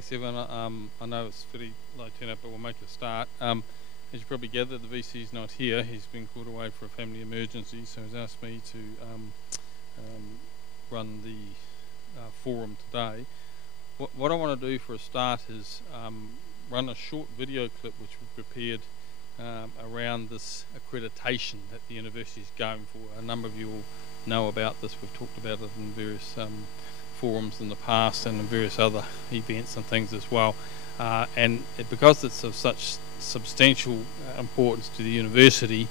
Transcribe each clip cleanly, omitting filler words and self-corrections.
Thanks everyone. I know it's pretty low turnout, but we'll make a start. As you probably gathered, the VC's not here. He's been called away for a family emergency, so he's asked me to run the forum today. What I want to do for a start is run a short video clip which we prepared around this accreditation that the university is going for. A number of you will know about this. We've talked about it in various forums in the past and in various other events and things as well. Because it's of such substantial importance to the university,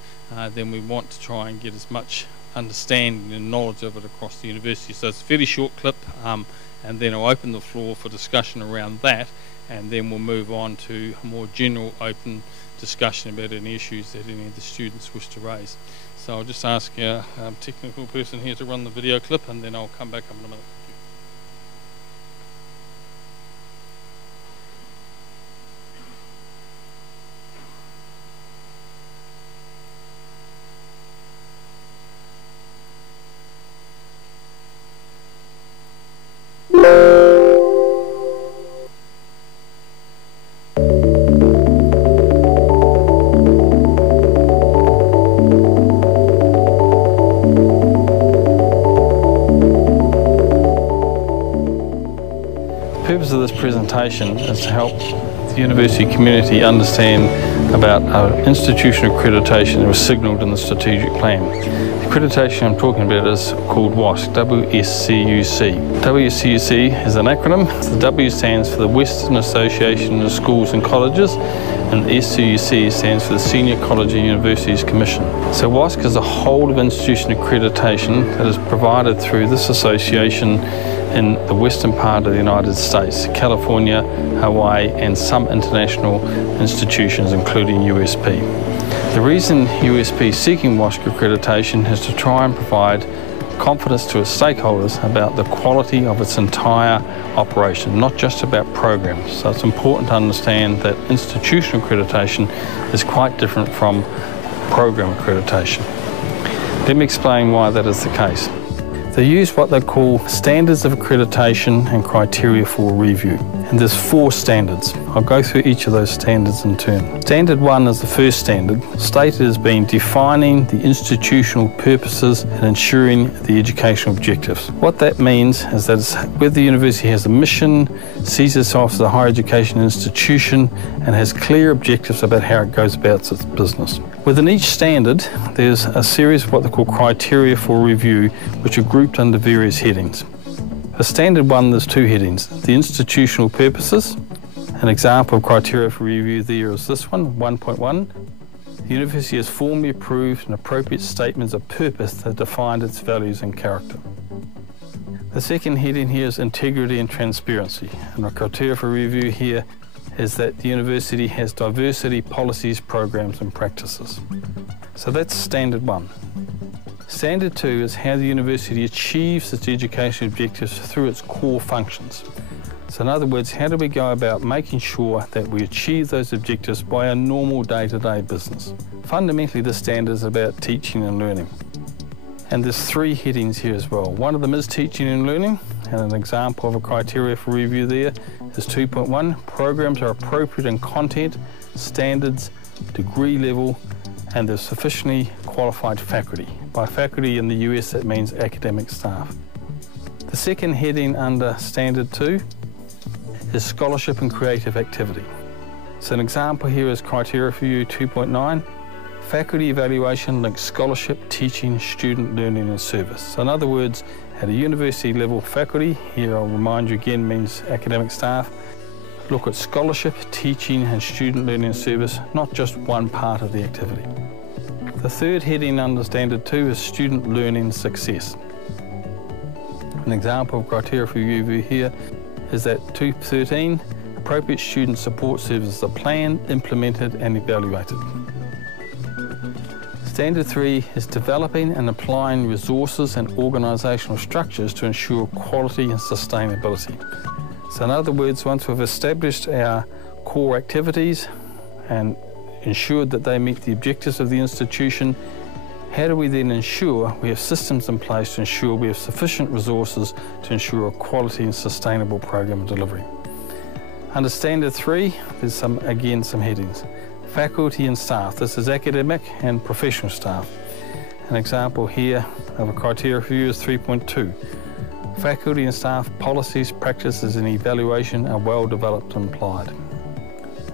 then we want to try and get as much understanding and knowledge of it across the university. So it's a fairly short clip, and then I'll open the floor for discussion around that, and then we'll move on to a more general open discussion about any issues that any of the students wish to raise. So I'll just ask our technical person here to run the video clip, and then I'll come back up in a minute. The purpose of this presentation is to help the university community understand about our institutional accreditation that was signalled in the strategic plan. The accreditation I'm talking about is called WSC, WSCUC. WSCUC is an acronym. The W stands for the Western Association of Schools and Colleges, and the SCUC stands for the Senior College and Universities Commission. So WSC is a whole of institution accreditation that is provided through this association in the western part of the United States, California, Hawaii, and some international institutions, including USP. The reason USP is seeking WSC accreditation is to try and provide confidence to its stakeholders about the quality of its entire operation, not just about programs. So it's important to understand that institutional accreditation is quite different from program accreditation. Let me explain why that is the case. They use what they call standards of accreditation and criteria for review. And there's 4 standards. I'll go through each of those standards in turn. Standard 1 is the first standard, stated as being defining the institutional purposes and ensuring the educational objectives. What that means is that whether the university has a mission, sees itself as a higher education institution, and has clear objectives about how it goes about its business. Within each standard, there's a series of what they call criteria for review, which are grouped under various headings. For standard 1, there's 2 headings: the institutional purposes. An example of criteria for review there is this one, 1.1. The university has formally approved an appropriate statements of purpose that defined its values and character. The second heading here is integrity and transparency, and the criteria for review here is that the university has diversity policies, programs and practices. So that's standard 1. Standard 2 is how the university achieves its education objectives through its core functions. So in other words, how do we go about making sure that we achieve those objectives by our normal day-to-day business? Fundamentally, this standard is about teaching and learning. And there's 3 headings here as well. One of them is teaching and learning, and an example of a criteria for review there is 2.1. Programs are appropriate in content, standards, degree level, and there's sufficiently qualified faculty. By faculty in the US, that means academic staff. The second heading under Standard 2 is scholarship and creative activity. So an example here is criteria for review 2.9. Faculty evaluation links scholarship, teaching, student learning and service. So in other words, at a university level, faculty, here I'll remind you again means academic staff, look at scholarship, teaching and student learning and service, not just one part of the activity. The third heading under Standard 2 is student learning success. An example of criteria for review here is that 2.13, appropriate student support services are planned, implemented and evaluated. Standard 3 is developing and applying resources and organisational structures to ensure quality and sustainability. So in other words, once we've established our core activities and ensured that they meet the objectives of the institution, how do we then ensure we have systems in place to ensure we have sufficient resources to ensure a quality and sustainable program delivery? Under Standard 3, there's some headings. Faculty and staff. This is academic and professional staff. An example here of a criteria review is 3.2. Faculty and staff policies, practices and evaluation are well developed and applied.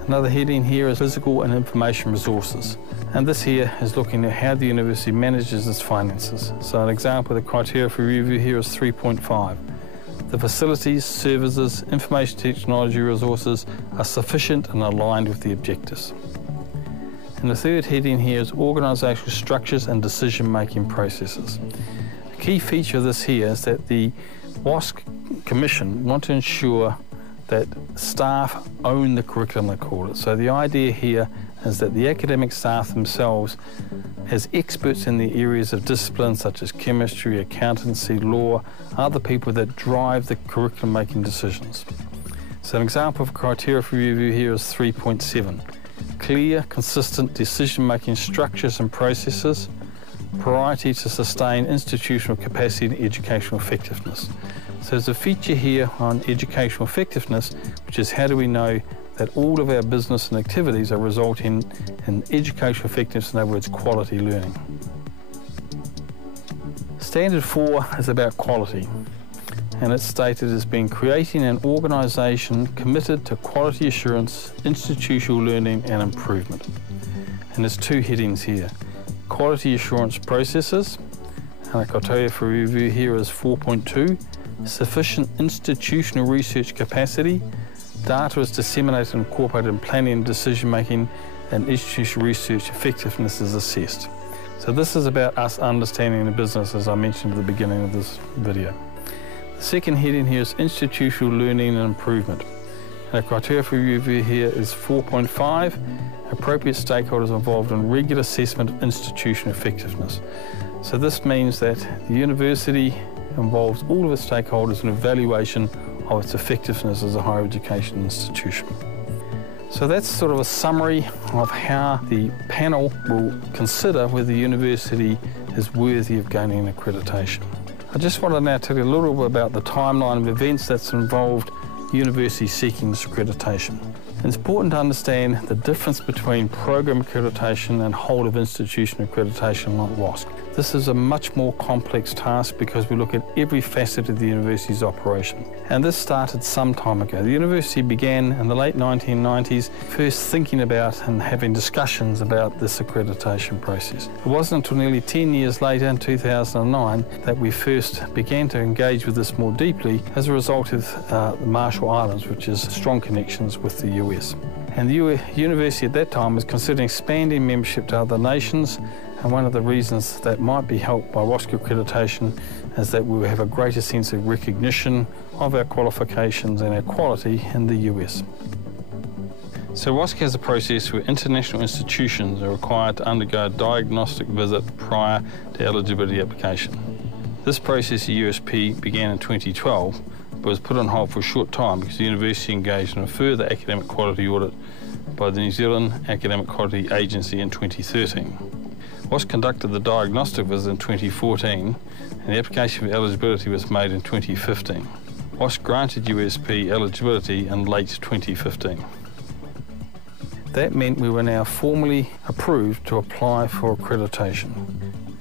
Another heading here is physical and information resources. And this here is looking at how the university manages its finances. So an example of the criteria for review here is 3.5. The facilities, services, information technology resources are sufficient and aligned with the objectives. And the third heading here is organisational structures and decision-making processes. A key feature of this here is that the WASC Commission want to ensure that staff own the curriculum, they call it. So the idea here is that the academic staff themselves, as experts in the areas of discipline such as chemistry, accountancy, law, are the people that drive the curriculum making decisions. So an example of criteria for review here is 3.7. Clear, consistent decision-making structures and processes, priority to sustain institutional capacity and educational effectiveness. So there's a feature here on educational effectiveness, which is how do we know that all of our business and activities are resulting in educational effectiveness, in other words, quality learning. Standard 4 is about quality, and it's stated as being creating an organisation committed to quality assurance, institutional learning and improvement. And there's two headings here. Quality assurance processes, and the criteria for review here is 4.2. Sufficient institutional research capacity. Data is disseminated and incorporated in planning and decision making, and institutional research effectiveness is assessed. So this is about us understanding the business, as I mentioned at the beginning of this video. The second heading here is institutional learning and improvement. And the criteria for review here is 4.5. Appropriate stakeholders involved in regular assessment of institutional effectiveness. So this means that the university involves all of its stakeholders in evaluation of its effectiveness as a higher education institution. So that's sort of a summary of how the panel will consider whether the university is worthy of gaining accreditation. I just want to now tell you a little bit about the timeline of events that's involved universities seeking this accreditation. It's important to understand the difference between program accreditation and whole of institution accreditation like WASC. This is a much more complex task because we look at every facet of the university's operation. And this started some time ago. The university began in the late 1990s first thinking about and having discussions about this accreditation process. It wasn't until nearly 10 years later, in 2009, that we first began to engage with this more deeply as a result of the Marshall Islands, which is strong connections with the US. And the university at that time was considering expanding membership to other nations, and one of the reasons that might be helped by WASC accreditation is that we will have a greater sense of recognition of our qualifications and our quality in the US. So WASC has a process where international institutions are required to undergo a diagnostic visit prior to eligibility application. This process at USP began in 2012, but was put on hold for a short time because the university engaged in a further academic quality audit by the New Zealand Academic Quality Agency in 2013. WASC conducted the diagnostic visit in 2014, and the application for eligibility was made in 2015. WASC granted USP eligibility in late 2015. That meant we were now formally approved to apply for accreditation.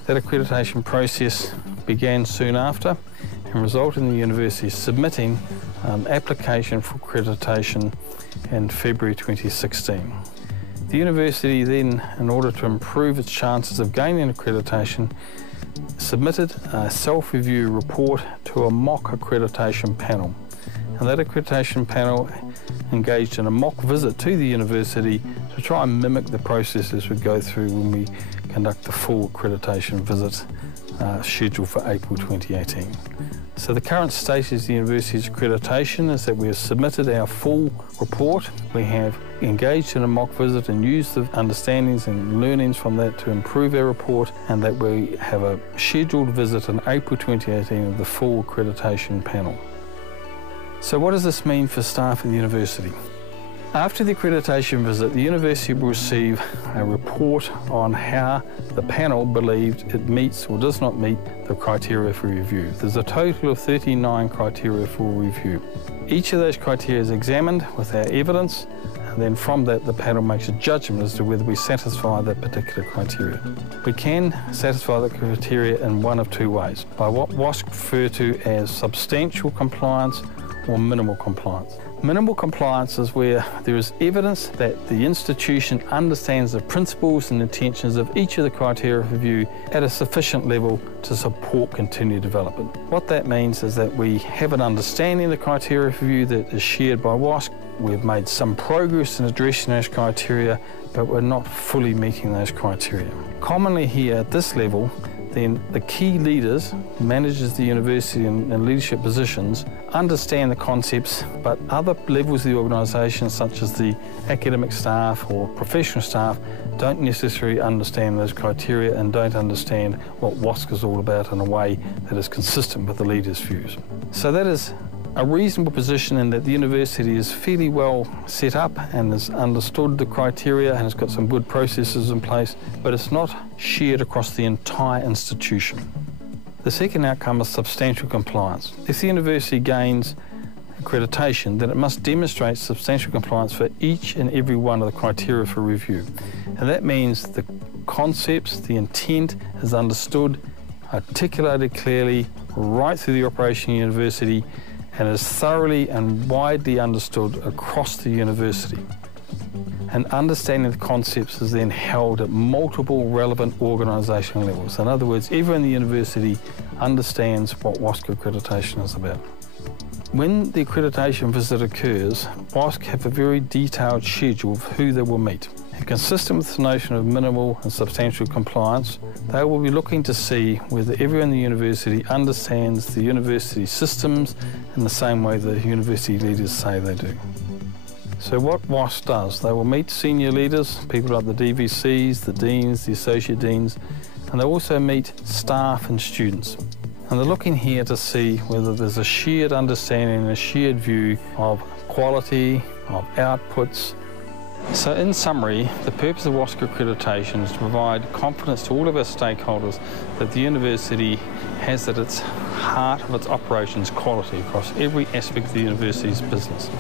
That accreditation process began soon after and resulted in the university submitting an application for accreditation in February 2016. The university then, in order to improve its chances of gaining accreditation, submitted a self-review report to a mock accreditation panel. And that accreditation panel engaged in a mock visit to the university to try and mimic the processes we go through when we conduct the full accreditation visit scheduled for April 2018. So the current status of the university's accreditation is that we have submitted our full report. We have engaged in a mock visit and used the understandings and learnings from that to improve our report, and that we have a scheduled visit in April 2018 of the full accreditation panel. So what does this mean for staff at the university? After the accreditation visit, the university will receive a report on how the panel believed it meets or does not meet the criteria for review. There's a total of 39 criteria for review. Each of those criteria is examined with our evidence, and then from that the panel makes a judgment as to whether we satisfy that particular criteria. We can satisfy the criteria in one of two ways, by what WASC refer to as substantial compliance or minimal compliance. Minimal compliance is where there is evidence that the institution understands the principles and intentions of each of the criteria of review at a sufficient level to support continued development. What that means is that we have an understanding of the criteria of review that is shared by WASC. We've made some progress in addressing those criteria, but we're not fully meeting those criteria. Commonly here at this level, then the key leaders, managers of the university and leadership positions, understand the concepts, but other levels of the organisation, such as the academic staff or professional staff, don't necessarily understand those criteria and don't understand what WASC is all about in a way that is consistent with the leaders' views. So that is a reasonable position in that the university is fairly well set up and has understood the criteria and has got some good processes in place, but it's not shared across the entire institution. The second outcome is substantial compliance. If the university gains accreditation, then it must demonstrate substantial compliance for each and every one of the criteria for review. And that means the concepts, the intent is understood, articulated clearly right through the operation of the university, and is thoroughly and widely understood across the university. And understanding the concepts is then held at multiple relevant organisational levels. In other words, everyone in the university understands what WASC accreditation is about. When the accreditation visit occurs, WASC have a very detailed schedule of who they will meet. And consistent with the notion of minimal and substantial compliance, they will be looking to see whether everyone in the university understands the university systems in the same way the university leaders say they do. So what WASC does, they will meet senior leaders, people like the DVCs, the deans, the associate deans, and they also meet staff and students. And they're looking here to see whether there's a shared understanding and a shared view of quality, of outputs. So in summary, the purpose of WASC accreditation is to provide confidence to all of our stakeholders that the university has at its heart of its operations quality across every aspect of the university's business.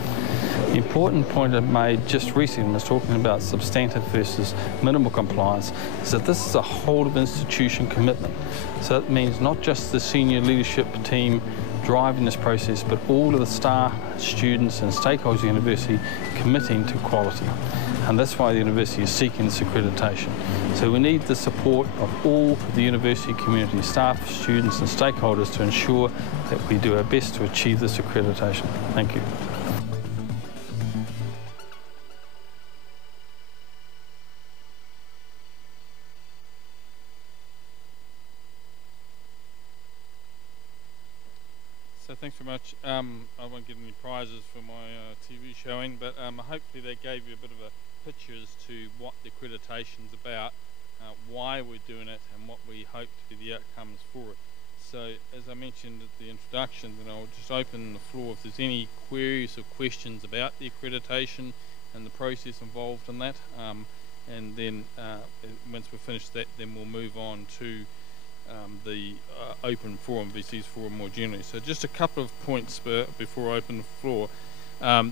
The important point I made just recently when I was talking about substantive versus minimal compliance is that this is a whole of institution commitment. So it means not just the senior leadership team driving this process, but all of the staff, students and stakeholders of the university committing to quality. And that's why the university is seeking this accreditation. So we need the support of all the university community, staff, students and stakeholders to ensure that we do our best to achieve this accreditation. Thank you. So thanks very much. I won't get any prizes for my TV showing, but hopefully they gave you a bit of a picture as to what the accreditation is about, why we're doing it, and what we hope to be the outcomes for it. So as I mentioned at the introduction, then I'll just open the floor if there's any queries or questions about the accreditation and the process involved in that, and then once we've finished that, then we'll move on to the open forum, VC's forum more generally. So just a couple of points before I open the floor.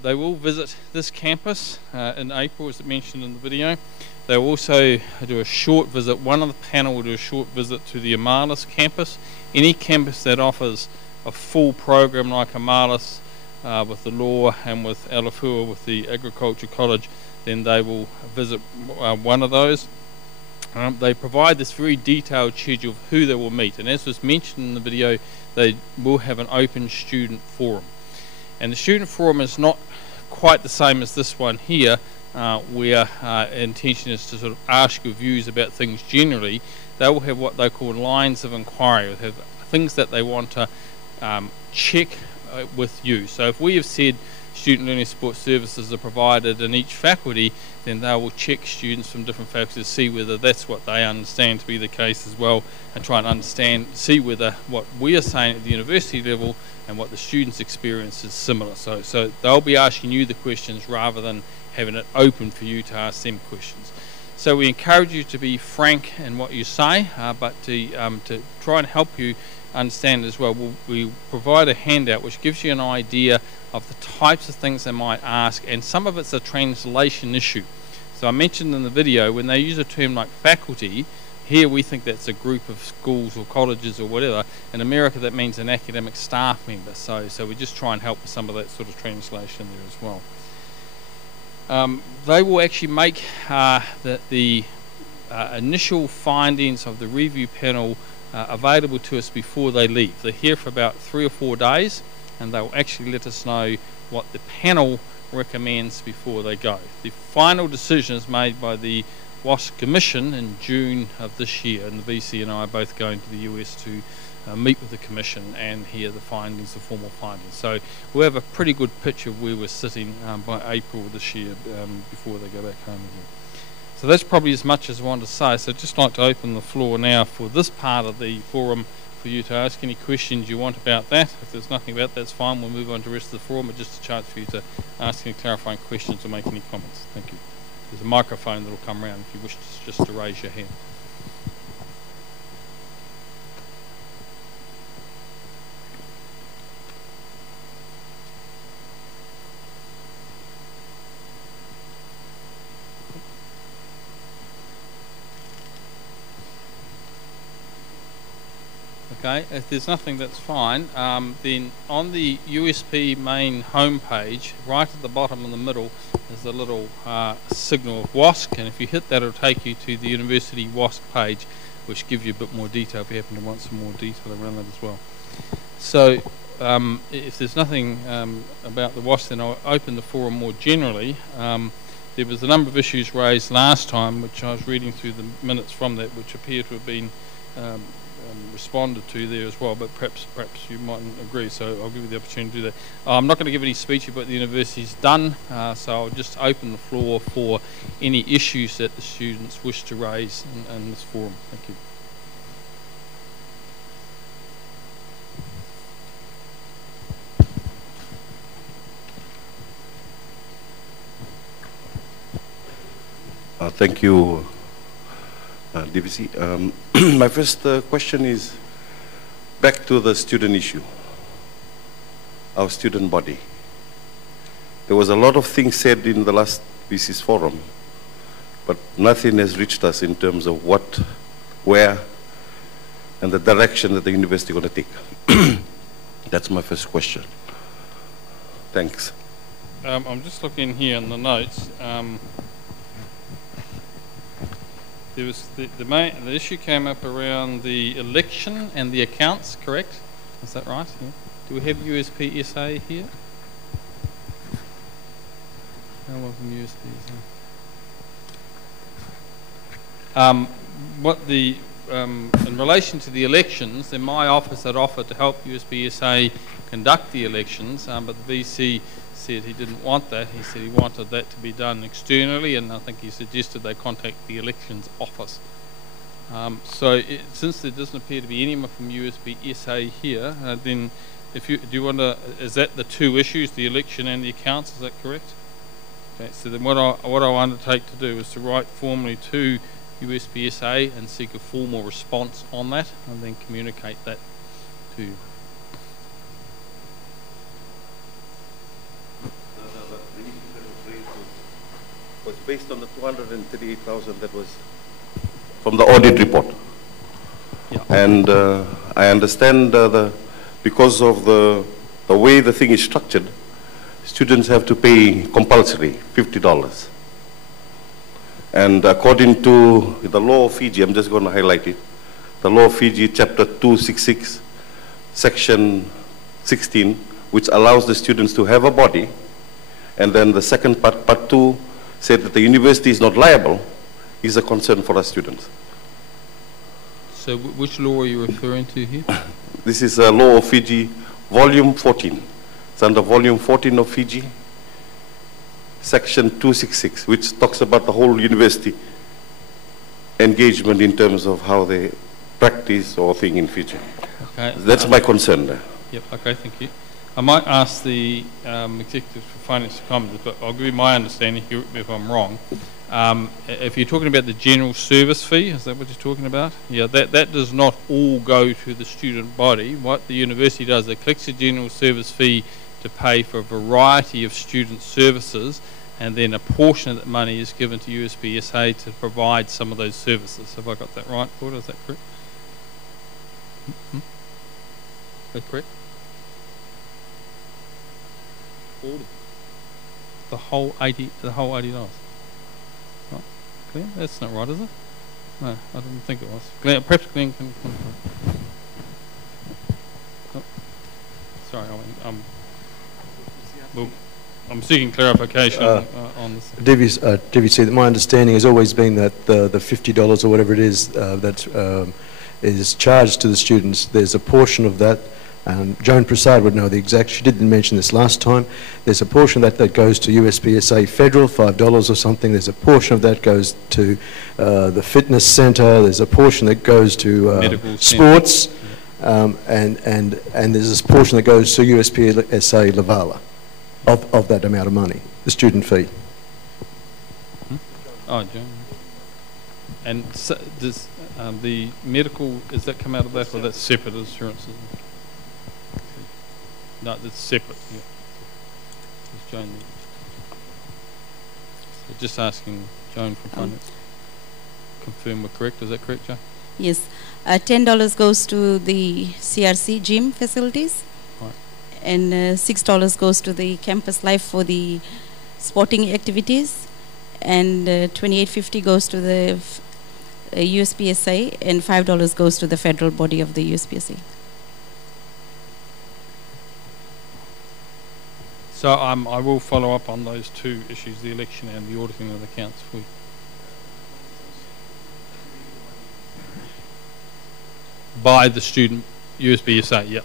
They will visit this campus in April, as mentioned in the video. They will also do a short visit. One of the panel will do a short visit to the Amalis campus. Any campus that offers a full program like Amalis with the law and with Alafua with the agriculture college, then they will visit one of those. They provide this very detailed schedule of who they will meet, and as was mentioned in the video, they will have an open student forum. And the student forum is not quite the same as this one here, where intention is to sort of ask your views about things generally. They will have what they call lines of inquiry. They have things that they want to check with you. So if we have said student learning support services are provided in each faculty, then they will check students from different faculties to see whether that's what they understand to be the case as well, and try and understand, see whether what we are saying at the university level and what the students experience is similar. So they'll be asking you the questions rather than having it open for you to ask them questions. So we encourage you to be frank in what you say, but to try and help you understand as well, we provide a handout which gives you an idea of the types of things they might ask, and some of it's a translation issue. So I mentioned in the video, when they use a term like faculty, here we think that's a group of schools or colleges or whatever. In America that means an academic staff member, so we just try and help with some of that sort of translation there as well. They will actually make the initial findings of the review panel available to us before they leave. They're here for about 3 or 4 days, and they'll actually let us know what the panel recommends before they go. The final decision is made by the WASP Commission in June of this year, and the VC and I are both going to the US to meet with the Commission and hear the findings, the formal findings. So we'll have a pretty good picture of where we're sitting by April this year before they go back home again. So that's probably as much as I wanted to say. So I'd just like to open the floor now for this part of the forum for you to ask any questions you want about that. If there's nothing about that, that's fine. We'll move on to the rest of the forum, but just a chance for you to ask any clarifying questions or make any comments. Thank you. There's a microphone that will come around if you wish just to raise your hand. Okay, if there's nothing, that's fine. Then on the USP main homepage, right at the bottom in the middle, is the little signal of WASC, and if you hit that, it'll take you to the University WASC page, which gives you a bit more detail if you happen to want some more detail around that as well. So if there's nothing about the WASC, then I'll open the forum more generally. There was a number of issues raised last time, which I was reading through the minutes from that, which appear to have been responded to there as well, but perhaps you mightn't agree, so I'll give you the opportunity to do that. I'm not going to give any speech about the university's done, so I'll just open the floor for any issues that the students wish to raise in this forum. Thank you. Thank you, DVC. My first question is back to the student issue, our student body. There was a lot of things said in the last VC's forum, but nothing has reached us in terms of what, where, and the direction that the university is going to take. That's my first question. Thanks. I'm just looking here in the notes. There was the issue came up around the election and the accounts, correct? Is that right? Yeah. Do we have USP SA here? Anyone from USP SA? In relation to the elections, then my office had offered to help USP SA conduct the elections, but the VC said he didn't want that. He said he wanted that to be done externally, and I think he suggested they contact the elections office. Since there doesn't appear to be anyone from USB SA here, then if you do you want to, is that the two issues, the election and the accounts? Is that correct? Okay. So then what I'll undertake to do is to write formally to USB SA and seek a formal response on that, and then communicate that to you. Was based on the 238,000 that was from the audit report. Yeah. And I understand because of the way the thing is structured, students have to pay compulsory $50. And according to the law of Fiji, I'm just going to highlight it, the law of Fiji, chapter 266, section 16, which allows the students to have a body, and then the second part 2, said that the university is not liable, is a concern for our students. So which law are you referring to here? This is a law of Fiji, volume 14. It's under volume 14 of Fiji, section 266, which talks about the whole university engagement in terms of how they practice or thing in Fiji. Okay. That's my concern there. Yep, okay, thank you. I might ask the executives for finance to comment, but I'll give you my understanding here if I'm wrong. If you're talking about the general service fee, is that what you're talking about? Yeah, that does not all go to the student body. What the university does, it collects a general service fee to pay for a variety of student services, and then a portion of that money is given to USPSA to provide some of those services. Have I got that right, Porter? Is that correct? Is that correct? All of it. The whole $80. Right, Glenn? That's not right, is it? No, I didn't think it was. Glenn, perhaps Glenn can. Oh, sorry, I'm seeking clarification on this. DVC, my understanding has always been that the $50 or whatever it is that is charged to the students, there's a portion of that, Joan Prasad would know the exact, she didn't mention this last time, there's a portion of that goes to USPSA Federal, $5 or something, there's a portion of that goes to the fitness centre, there's a portion that goes to sports, and there's this portion that goes to USPSA Lavala. Of that amount of money, the student fee. Oh, John. And so does the medical, does that come out of that, or that's separate insurance? No, that's separate. Yeah. Joan. So just asking Joan from finance. Confirm we're correct. Is that correct, Joan? Yes. $10 goes to the CRC gym facilities. And $6 goes to the campus life for the sporting activities, and $28.50 goes to the USPSA, and $5 goes to the federal body of the USPSA. So I will follow up on those two issues, the election and the auditing of the accounts for you. By the student USPSA, yeah.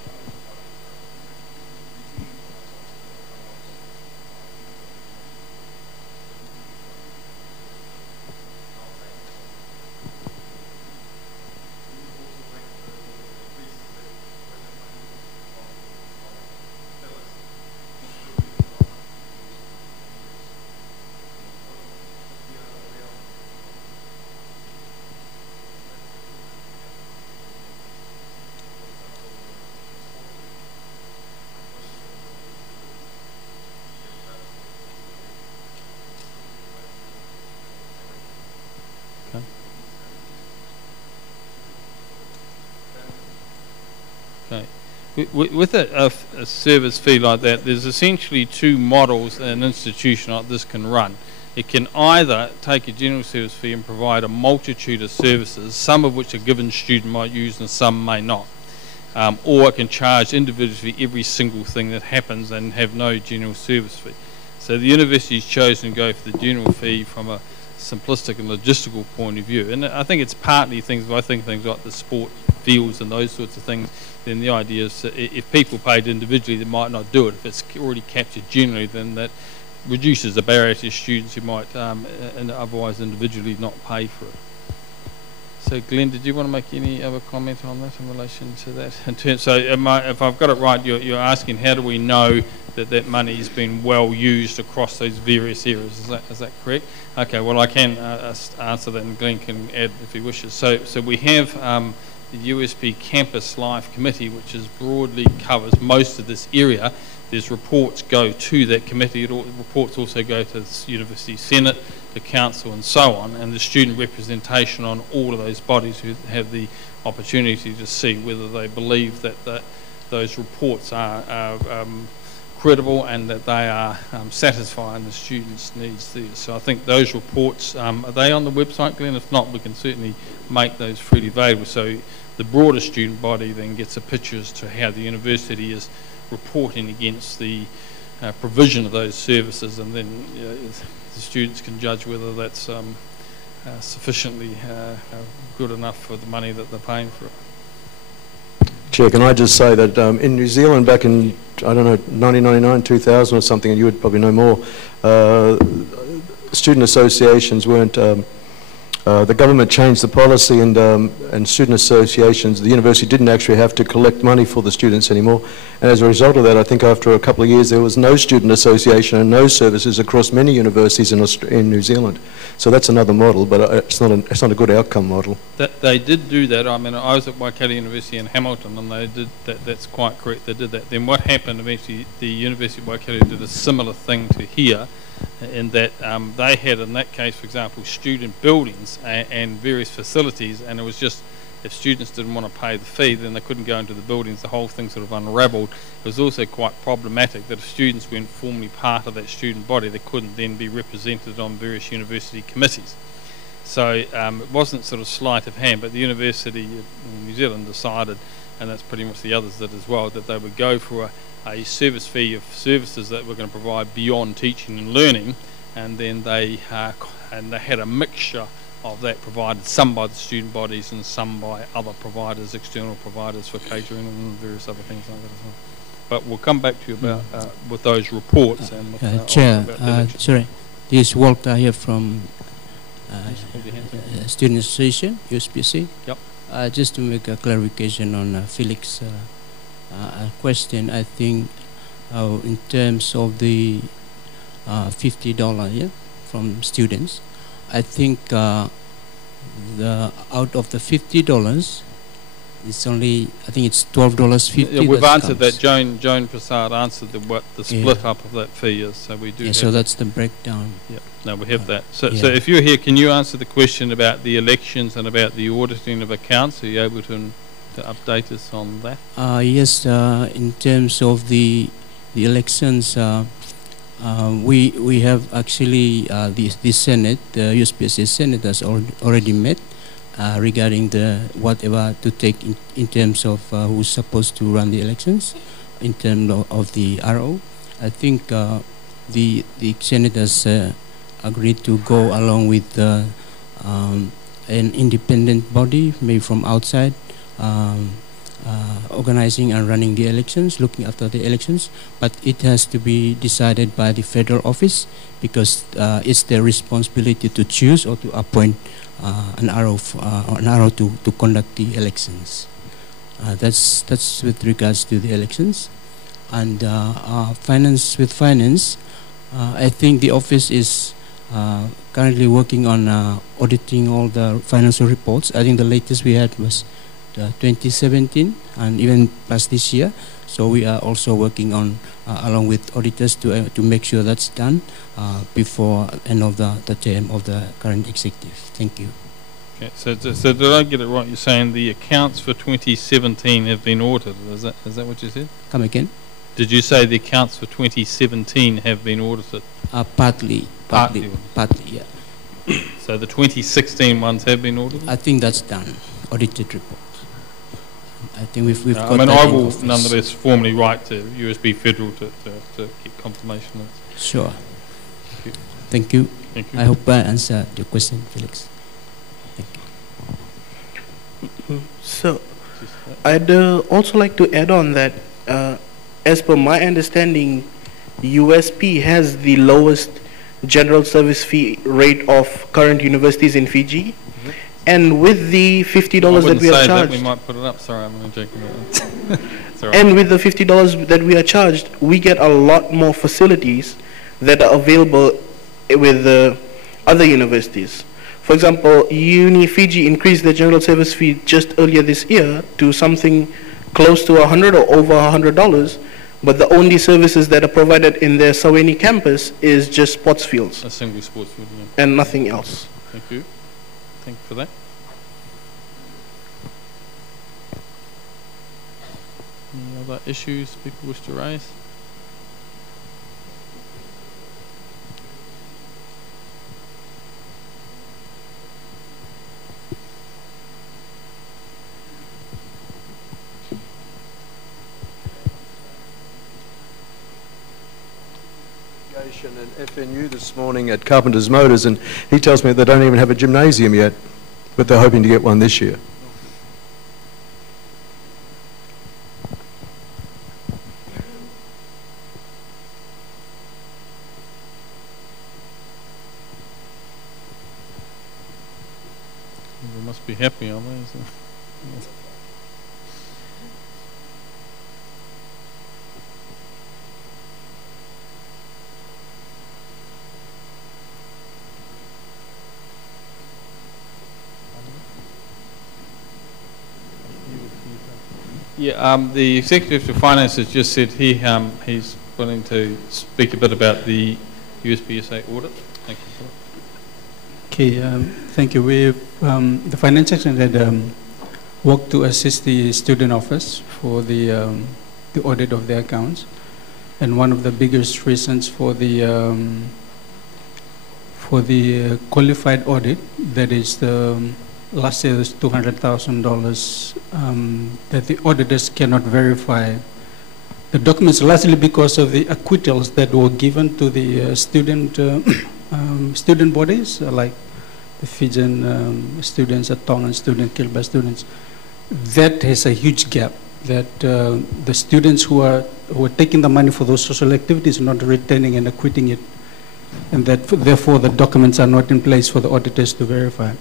Okay. With a service fee like that, there's essentially two models an institution like this can run. It can either take a general service fee and provide a multitude of services, some of which a given student might use and some may not. Or it can charge individually every single thing that happens and have no general service fee. So the university's chosen to go for the general fee from a simplistic and logistical point of view. And I think it's partly things like the sport fields and those sorts of things. Then the idea is that if people paid individually, they might not do it. If it's already captured generally, then that reduces the barrier to students who might otherwise individually not pay for it. So Glenn, did you want to make any other comment on that in relation to that? So if I've got it right, you're asking how do we know that that money has been well used across those various areas? Is that correct? Okay, well I can answer that, and Glenn can add if he wishes. So we have the USP Campus Life Committee, which broadly covers most of this area. There's reports go to that committee. Reports also go to the University Senate, the Council and so on, and the student representation on all of those bodies who have the opportunity to see whether they believe that those reports are credible and that they are satisfying the students' needs there. So I think those reports, are they on the website, Glenn? If not, we can certainly make those freely available. So the broader student body then gets a picture as to how the university is reporting against the provision of those services, and then the students can judge whether that's sufficiently good enough for the money that they're paying for it. Chair, can I just say that in New Zealand back in, I don't know, 1999, 2000 or something, and you would probably know more, student associations weren't the government changed the policy, and student associations, the university didn't actually have to collect money for the students anymore. And as a result of that, I think after a couple of years, there was no student association and no services across many universities in New Zealand. So that's another model, but it's not a good outcome model. They did do that. I mean, I was at Waikato University in Hamilton, and they did that. That's quite correct. They did that. Then what happened eventually? The University of Waikato did a similar thing to here, in that they had, in that case, for example, student buildings and various facilities, and it was just, if students didn't want to pay the fee, then they couldn't go into the buildings. The whole thing sort of unravelled. It was also quite problematic that if students weren't formally part of that student body, they couldn't then be represented on various university committees. So it wasn't sort of sleight of hand, but the University in New Zealand decided, and that's pretty much the others did as well, that they would go for a service fee of services that we're going to provide beyond teaching and learning, and then they had a mixture of that provided, some by the student bodies and some by other providers, external providers for catering and various other things like that as well. But we'll come back to you about with those reports. And with, Chair, sorry, this is Walter here from Student Association, USP. Yep. Just to make a clarification on Felix's question, I think in terms of the $50 from students, I think out of the $50, it's only, I think it's $12.50. Yeah, we've answered that. Joan Prasad answered what the split up of that fee is. So we do. Yeah, so that's the breakdown. Yeah, no, we have that. So if you're here, can you answer the question about the elections and about the auditing of accounts? Are you able to update us on that? Yes, in terms of the elections, we have actually the Senate, the USPSA Senate has already met regarding the whatever to take in terms of who's supposed to run the elections, in terms of the RO. I think the Senate has agreed to go along with an independent body, maybe from outside, organizing and running the elections, looking after the elections, but it has to be decided by the federal office, because it's their responsibility to choose or to appoint an RO to conduct the elections. That's with regards to the elections. And finance, I think the office is currently working on auditing all the financial reports. I think the latest we had was 2017 and even past this year. So we are also working on, along with auditors, to make sure that's done before end of the term of the current executive. Thank you. Okay, so did I get it right? You're saying the accounts for 2017 have been audited. Is that what you said? Come again? Did you say the accounts for 2017 have been audited? Partly, yeah. So the 2016 ones have been audited? I think that's done. Audited report. I think we've got. I mean, I will nonetheless formally write to USB Federal to get confirmation of that. Sure. Thank you. Thank you. I hope I answered your question, Felix. Thank you. So, I'd also like to add on that, as per my understanding, USP has the lowest general service fee rate of current universities in Fiji. And with the $50 that we are charged, we might put it up. Sorry, I'm only joking about that. And with the $50 that we are charged, we get a lot more facilities that are available with other universities. For example, Uni Fiji increased their general service fee just earlier this year to something close to $100 or over $100, but the only services that are provided in their Saweni campus is just sports fields. A single sports field, yeah. And nothing else. Thank you. Thank you for that. Any other issues people wish to raise? And FNU this morning at Carpenter's Motors, and he tells me they don't even have a gymnasium yet, but they're hoping to get one this year. We must be happy, aren't they? So, yeah. Yeah, the Executive for Finance has just said he's willing to speak a bit about the USPSA audit. Thank you. Okay, thank you. The finance section had worked to assist the student office for the audit of their accounts, and one of the biggest reasons for the qualified audit, that is the last year was $200,000 that the auditors cannot verify the documents, largely because of the acquittals that were given to the student bodies, like the Fijian students, the Tongan students, Kiribati students. That has a huge gap, that the students who are taking the money for those social activities are not retaining and acquitting it, and that therefore the documents are not in place for the auditors to verify.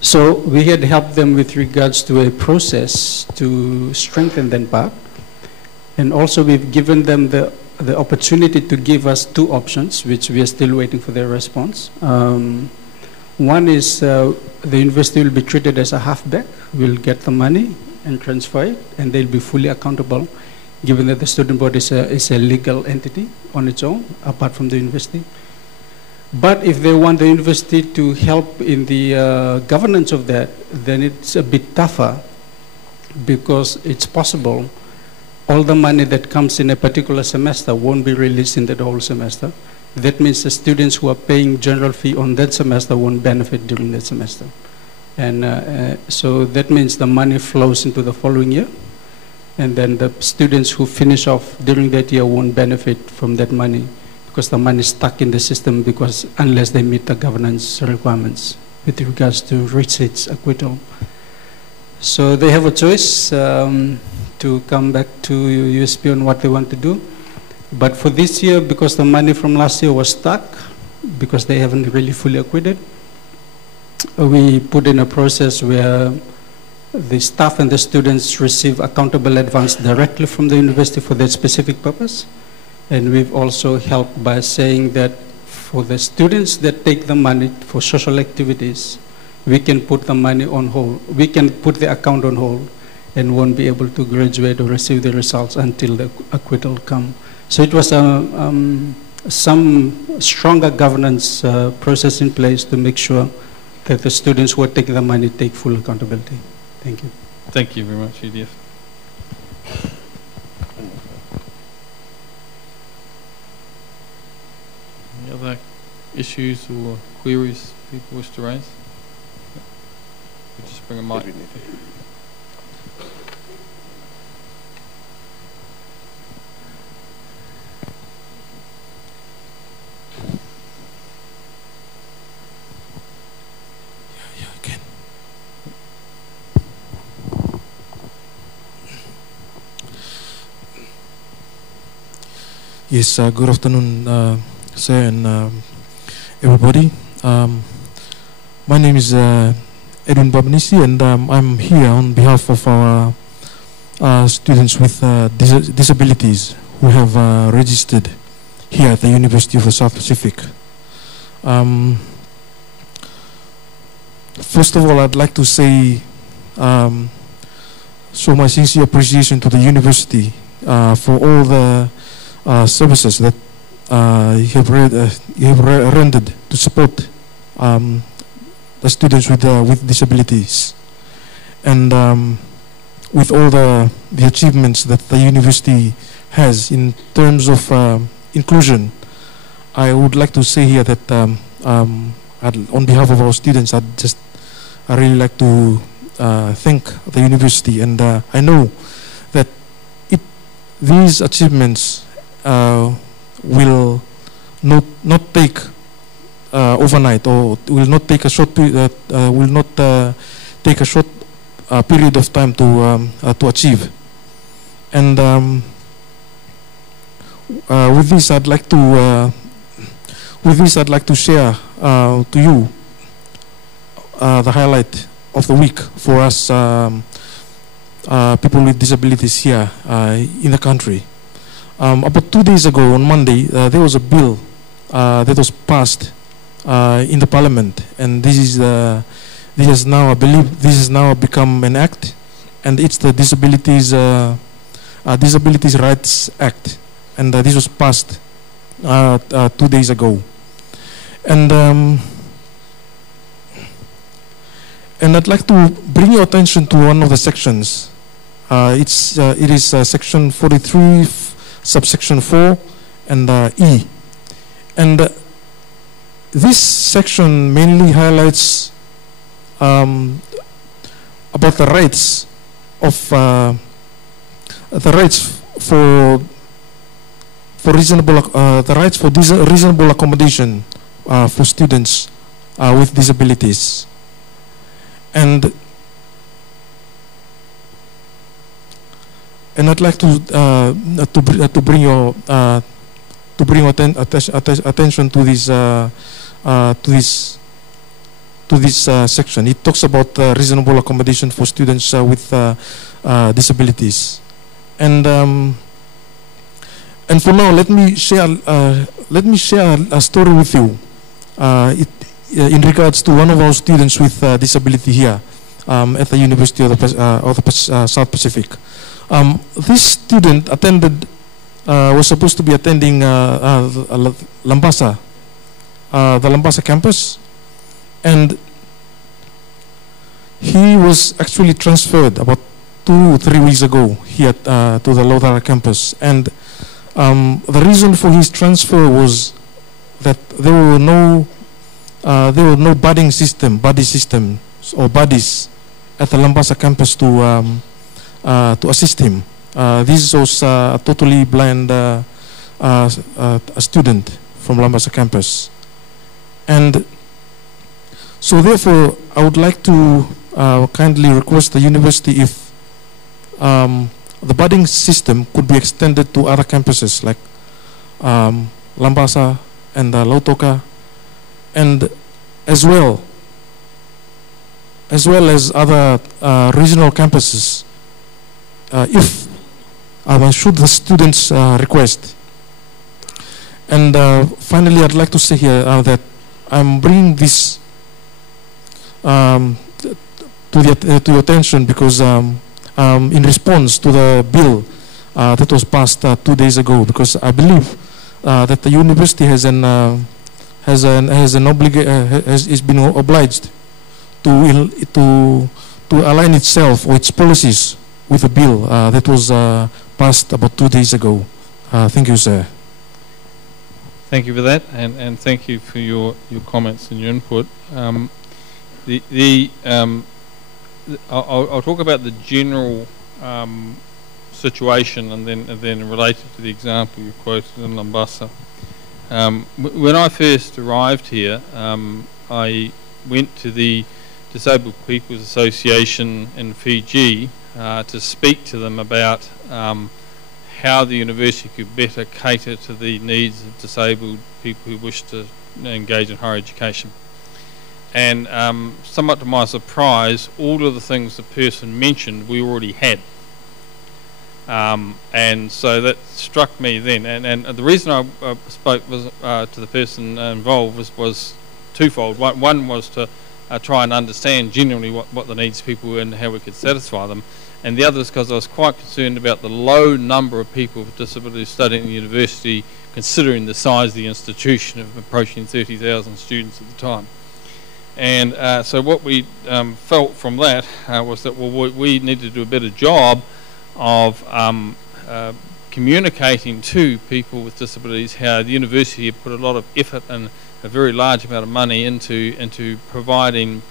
So we had helped them with regards to a process to strengthen that part. And also we've given them the opportunity to give us two options, which we are still waiting for their response. One is the university will be treated as a halfback. We'll get the money and transfer it, and they'll be fully accountable, given that the student board is a legal entity on its own, apart from the university. But if they want the university to help in the governance of that, then it's a bit tougher, because it's possible all the money that comes in a particular semester won't be released in the whole semester. That means the students who are paying general fee on that semester won't benefit during that semester. And so that means the money flows into the following year, and then the students who finish off during that year won't benefit from that money, because the money is stuck in the system, because unless they meet the governance requirements with regards to receipts, acquittal. So they have a choice to come back to USP on what they want to do. But for this year, because the money from last year was stuck, because they haven't really fully acquitted, we put in a process where the staff and the students receive accountable advance directly from the university for that specific purpose. And we've also helped by saying that for the students that take the money for social activities, we can put the money on hold. We can put the account on hold and won't be able to graduate or receive the results until the acquittal come. So it was some stronger governance process in place to make sure that the students who are taking the money take full accountability. Thank you. Thank you very much, EDF. Any other issues or queries people wish to raise? We'll just bring a mic. Yes, good afternoon, sir and everybody. My name is Edwin Babanisi, and I'm here on behalf of our students with disabilities who have registered here at the University of the South Pacific. First of all, I'd like to say show my sincere appreciation to the university for all the services that you have rendered to support the students with disabilities, and with all the achievements that the university has in terms of inclusion. I would like to say here that on behalf of our students, I really like to thank the university, and I know that these achievements will not take overnight, or will not take a short period of time to achieve. And with this, I'd like to share to you the highlight of the week for us people with disabilities here in the country. About 2 days ago, on Monday, there was a bill that was passed in the Parliament, and this has now, I believe, this has now become an act, and it's the Disabilities Rights Act, and this was passed 2 days ago, and I'd like to bring your attention to one of the sections. It is section 43, subsection 4, and E. And this section mainly highlights about the rights of reasonable accommodation for students with disabilities. And I'd like to bring your attention to this section. It talks about reasonable accommodation for students with disabilities. And for now, let me share a story with you. In regards to one of our students with disability here at the University of the South Pacific. This student was supposed to be attending Lambasa, the Lambasa campus, and he was actually transferred about 2 or 3 weeks ago here to the Lautara campus. And the reason for his transfer was that there were no buddy systems or buddies at the Lambasa campus to assist him. This was a totally blind a student from Lambasa campus, and so therefore I would like to kindly request the university if the budding system could be extended to other campuses like Lambasa and Lautoka, and as well as other regional campuses, if should the students request. And finally, I'd like to say here that I'm bringing this to your attention because in response to the bill that was passed 2 days ago, because I believe that the university is been obliged to align itself or its policies with a bill that was passed about 2 days ago. Thank you, sir. Thank you for that, and thank you for your comments and your input. I'll talk about the general situation and then related to the example you quoted in Lambasa. When I first arrived here, I went to the Disabled People's Association in Fiji to speak to them about how the university could better cater to the needs of disabled people who wish to engage in higher education. And somewhat to my surprise, all of the things the person mentioned we already had. And so that struck me then. And the reason I spoke was, to the person involved was twofold. One was to try and understand genuinely what the needs of people were and how we could satisfy them. And the other is because I was quite concerned about the low number of people with disabilities studying at the university, considering the size of the institution of approaching 30,000 students at the time. And so what we felt from that was that we needed to do a better job of communicating to people with disabilities how the university had put a lot of effort and a very large amount of money into providing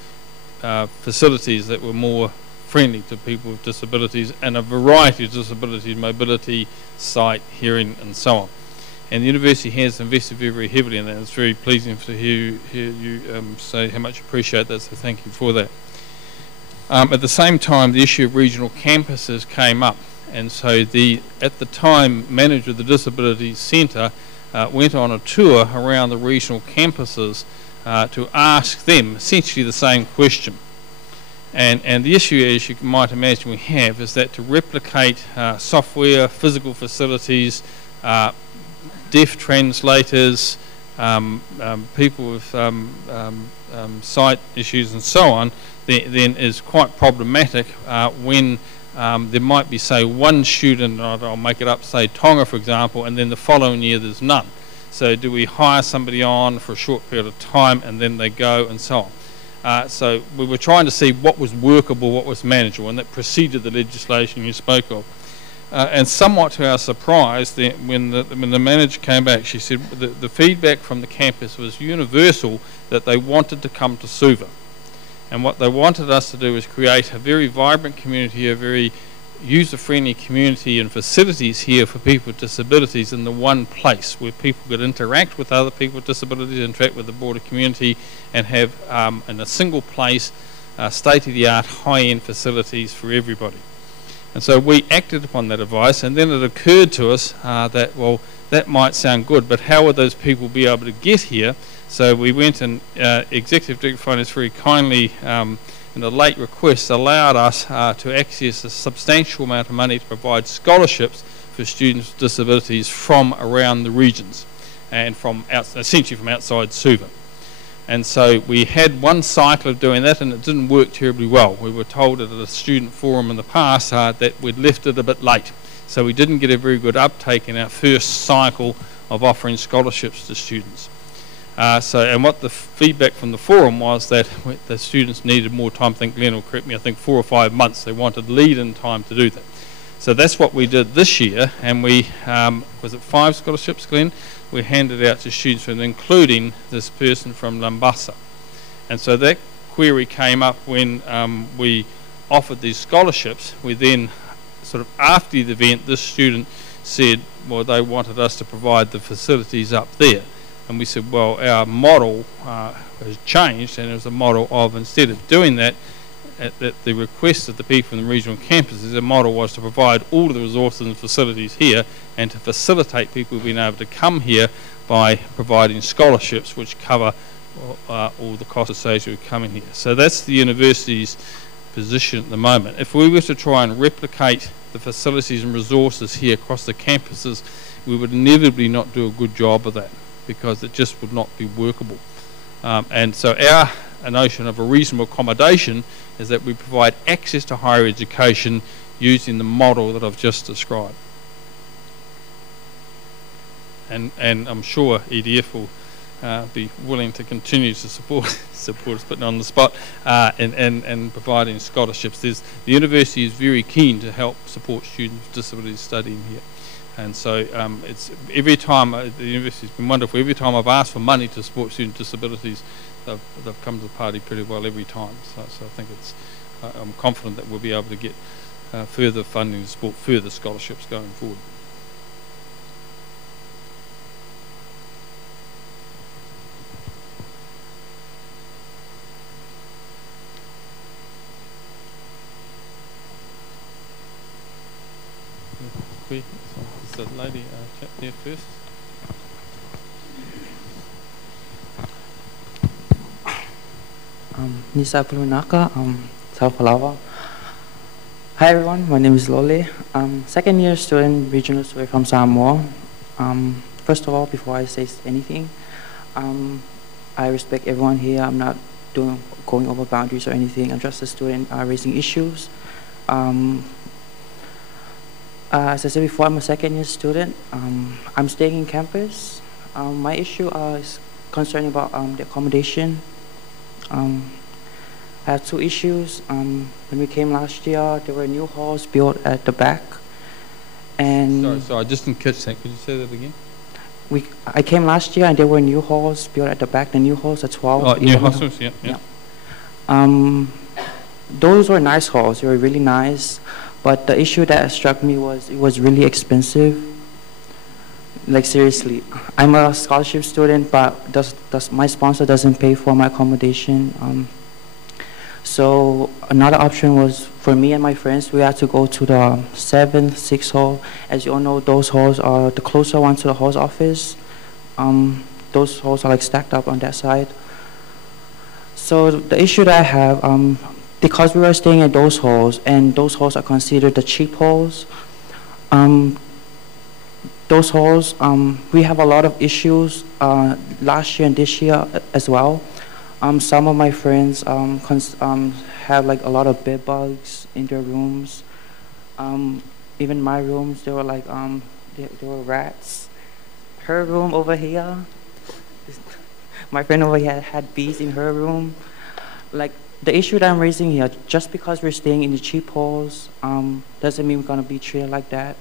facilities that were more friendly to people with disabilities and a variety of disabilities, mobility, sight, hearing, and so on. And the university has invested very, very heavily in that. It's very pleasing to hear you say how much you appreciate that, so thank you for that. At the same time, the issue of regional campuses came up, and so at the time, manager of the Disability Centre went on a tour around the regional campuses to ask them essentially the same question. And the issue, as you might imagine we have, is that to replicate software, physical facilities, deaf translators, people with sight issues and so on, then is quite problematic when there might be, say, one student, I'll make it up, say Tonga for example, and then the following year there's none. So do we hire somebody on for a short period of time and then they go and so on? So we were trying to see what was workable, what was manageable, and that preceded the legislation you spoke of. And somewhat to our surprise, when the manager came back, she said the feedback from the campus was universal, that they wanted to come to Suva. And what they wanted us to do was create a very vibrant community, a very user-friendly community and facilities here for people with disabilities in the one place where people could interact with other people with disabilities, interact with the broader community, and have in a single place state-of-the-art high-end facilities for everybody. And so we acted upon that advice, and then it occurred to us that, well, that might sound good, but how would those people be able to get here? So we went, and Executive Director of Finance very kindly in a late request allowed us to access a substantial amount of money to provide scholarships for students with disabilities from around the regions and from essentially from outside Suva. And so we had one cycle of doing that, and it didn't work terribly well. We were told at a student forum in the past that we'd left it a bit late. So we didn't get a very good uptake in our first cycle of offering scholarships to students. And what the feedback from the forum was that the students needed more time. I think Glenn will correct me, I think 4 or 5 months. They wanted lead-in time to do that. So that's what we did this year, and we, was it 5 scholarships, Glenn? We handed out to students, including this person from Lambasa. And so that query came up when we offered these scholarships. We then, sort of after the event, this student said, well, they wanted us to provide the facilities up there. And we said, well, our model has changed, and it was a model of, instead of doing that, at the request of the people in the regional campuses, the model was to provide all of the resources and facilities here, and to facilitate people being able to come here by providing scholarships which cover all the costs associated with coming here. So that's the university's position at the moment. If we were to try and replicate the facilities and resources here across the campuses, we would inevitably not do a good job of that, because it just would not be workable. And so our notion of a reasonable accommodation is that we provide access to higher education using the model that I've just described. And I'm sure EDF will be willing to continue to support us, putting on the spot, and providing scholarships. The university is very keen to help support students with disabilities studying here. And so it's every time, the university's been wonderful, every time I've asked for money to support student disabilities, they've come to the party pretty well every time. So I think I'm confident that we'll be able to get further funding to support further scholarships going forward. The lady chap there first. Nisa Pulunaka, South Palawa. Hi everyone, my name is Lole. Second year student, regional survey from Samoa. First of all, before I say anything, I respect everyone here. I'm not going over boundaries or anything. I'm just a student raising issues. As I said before, I'm a second year student. I'm staying in campus. My issue is concerning about the accommodation. I have 2 issues. When we came last year, there were new halls built at the back. And sorry, I just didn't catch that. Could you say that again? I came last year and there were new halls built at the back. The new halls are 12. Oh, new hostels, yeah. Those were nice halls. They were really nice. But the issue that struck me was it was really expensive. Like seriously, I'm a scholarship student, but my sponsor doesn't pay for my accommodation. So another option was for me and my friends, we had to go to the 7th, 6th hall. As you all know, those halls are the closer one to the hall's office. Those halls are like stacked up on that side. So the issue that I have, because we are staying at those halls, and those halls are considered the cheap halls, those halls, we have a lot of issues last year and this year as well. Some of my friends have like a lot of bed bugs in their rooms. Even my rooms, there were like there were rats. Her room over here, my friend over here had bees in her room. Like the issue that I'm raising here, just because we're staying in the cheap halls, doesn't mean we're gonna be treated like that.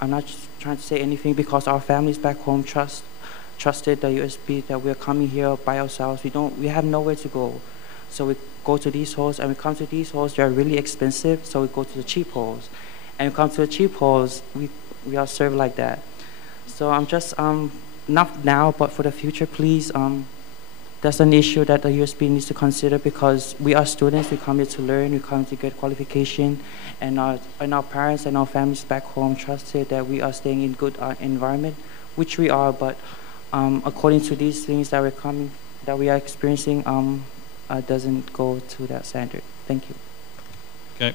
I'm not just trying to say anything because our families back home trusted the USP that we're coming here by ourselves. We have nowhere to go. So we go to these halls, and we come to these halls, they're really expensive, so we go to the cheap halls. And we come to the cheap halls, we are served like that. So I'm just, not now, but for the future, please, that's an issue that the USP needs to consider, because we are students, we come here to learn, we come to get qualification, and our parents and our families back home trusted that we are staying in good environment, which we are, but according to these things that we are experiencing, doesn't go to that standard. Thank you. Okay.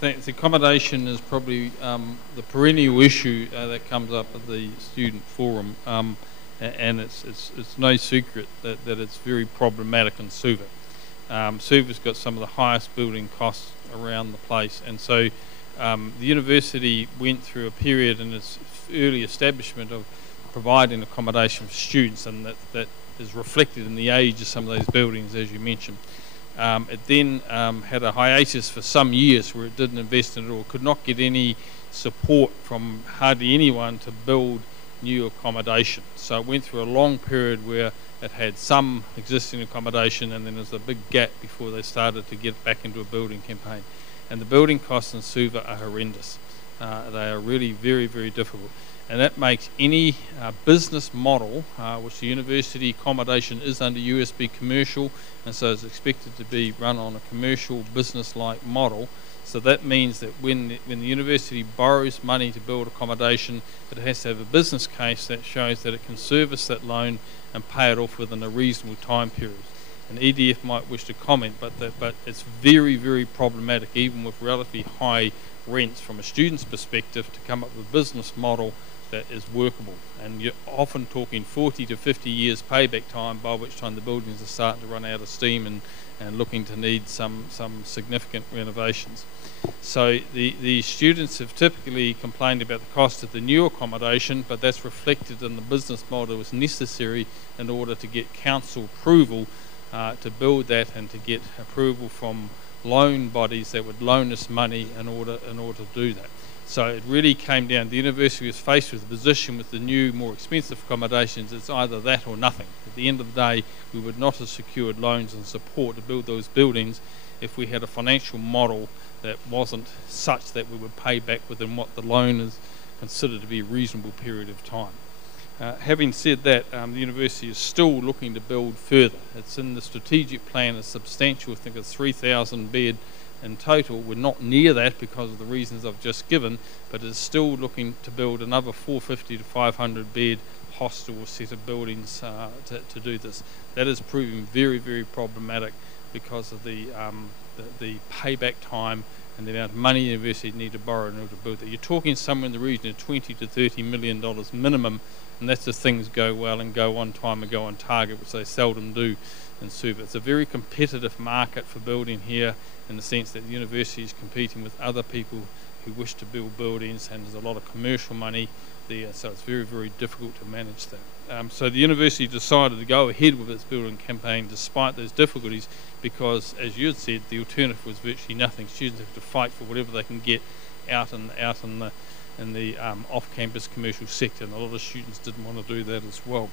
The accommodation is probably the perennial issue that comes up at the student forum, and it's no secret that it's very problematic in Suva. Suva's got some of the highest building costs around the place, and so the university went through a period in its early establishment of providing accommodation for students, and that is reflected in the age of some of those buildings, as you mentioned. It then had a hiatus for some years where it didn't invest in it or could not get any support from hardly anyone to build new accommodation. So it went through a long period where it had some existing accommodation, and then there was a big gap before they started to get back into a building campaign. And the building costs in Suva are horrendous. They are really very, very difficult. And that makes any business model, which the university accommodation is under USP commercial, and so is expected to be run on a commercial business-like model. So that means that when the university borrows money to build accommodation, it has to have a business case that shows that it can service that loan and pay it off within a reasonable time period. And EDF might wish to comment, but it's very, very problematic, even with relatively high rents from a student's perspective, to come up with a business model that is workable. And you're often talking 40 to 50 years payback time, by which time the buildings are starting to run out of steam and looking to need some significant renovations. So the students have typically complained about the cost of the new accommodation, but that's reflected in the business model that was necessary in order to get council approval to build that, and to get approval from loan bodies that would loan us money in order to do that. So it really came down, the university was faced with a position with the new, more expensive accommodations. It's either that or nothing. At the end of the day, we would not have secured loans and support to build those buildings if we had a financial model that wasn't such that we would pay back within what the loan is considered to be a reasonable period of time. Having said that, the university is still looking to build further. It's in the strategic plan, a substantial, I think it's 3,000 bed in total. We're not near that because of the reasons I've just given, but it's still looking to build another 450 to 500 bed hostel set of buildings to do this. That is proving very, very problematic because of the payback time and the amount of money the university need to borrow in order to build that. You're talking somewhere in the region of $20 to $30 million minimum, and that's if things go well and go on time and go on target, which they seldom do in Suva. It's a very competitive market for building here, in the sense that the university is competing with other people who wish to build buildings, and there's a lot of commercial money there, so it's very, very difficult to manage that. So the university decided to go ahead with its building campaign despite those difficulties, because, as you had said, the alternative was virtually nothing. Students have to fight for whatever they can get out in the off-campus commercial sector, and a lot of students didn't want to do that as well.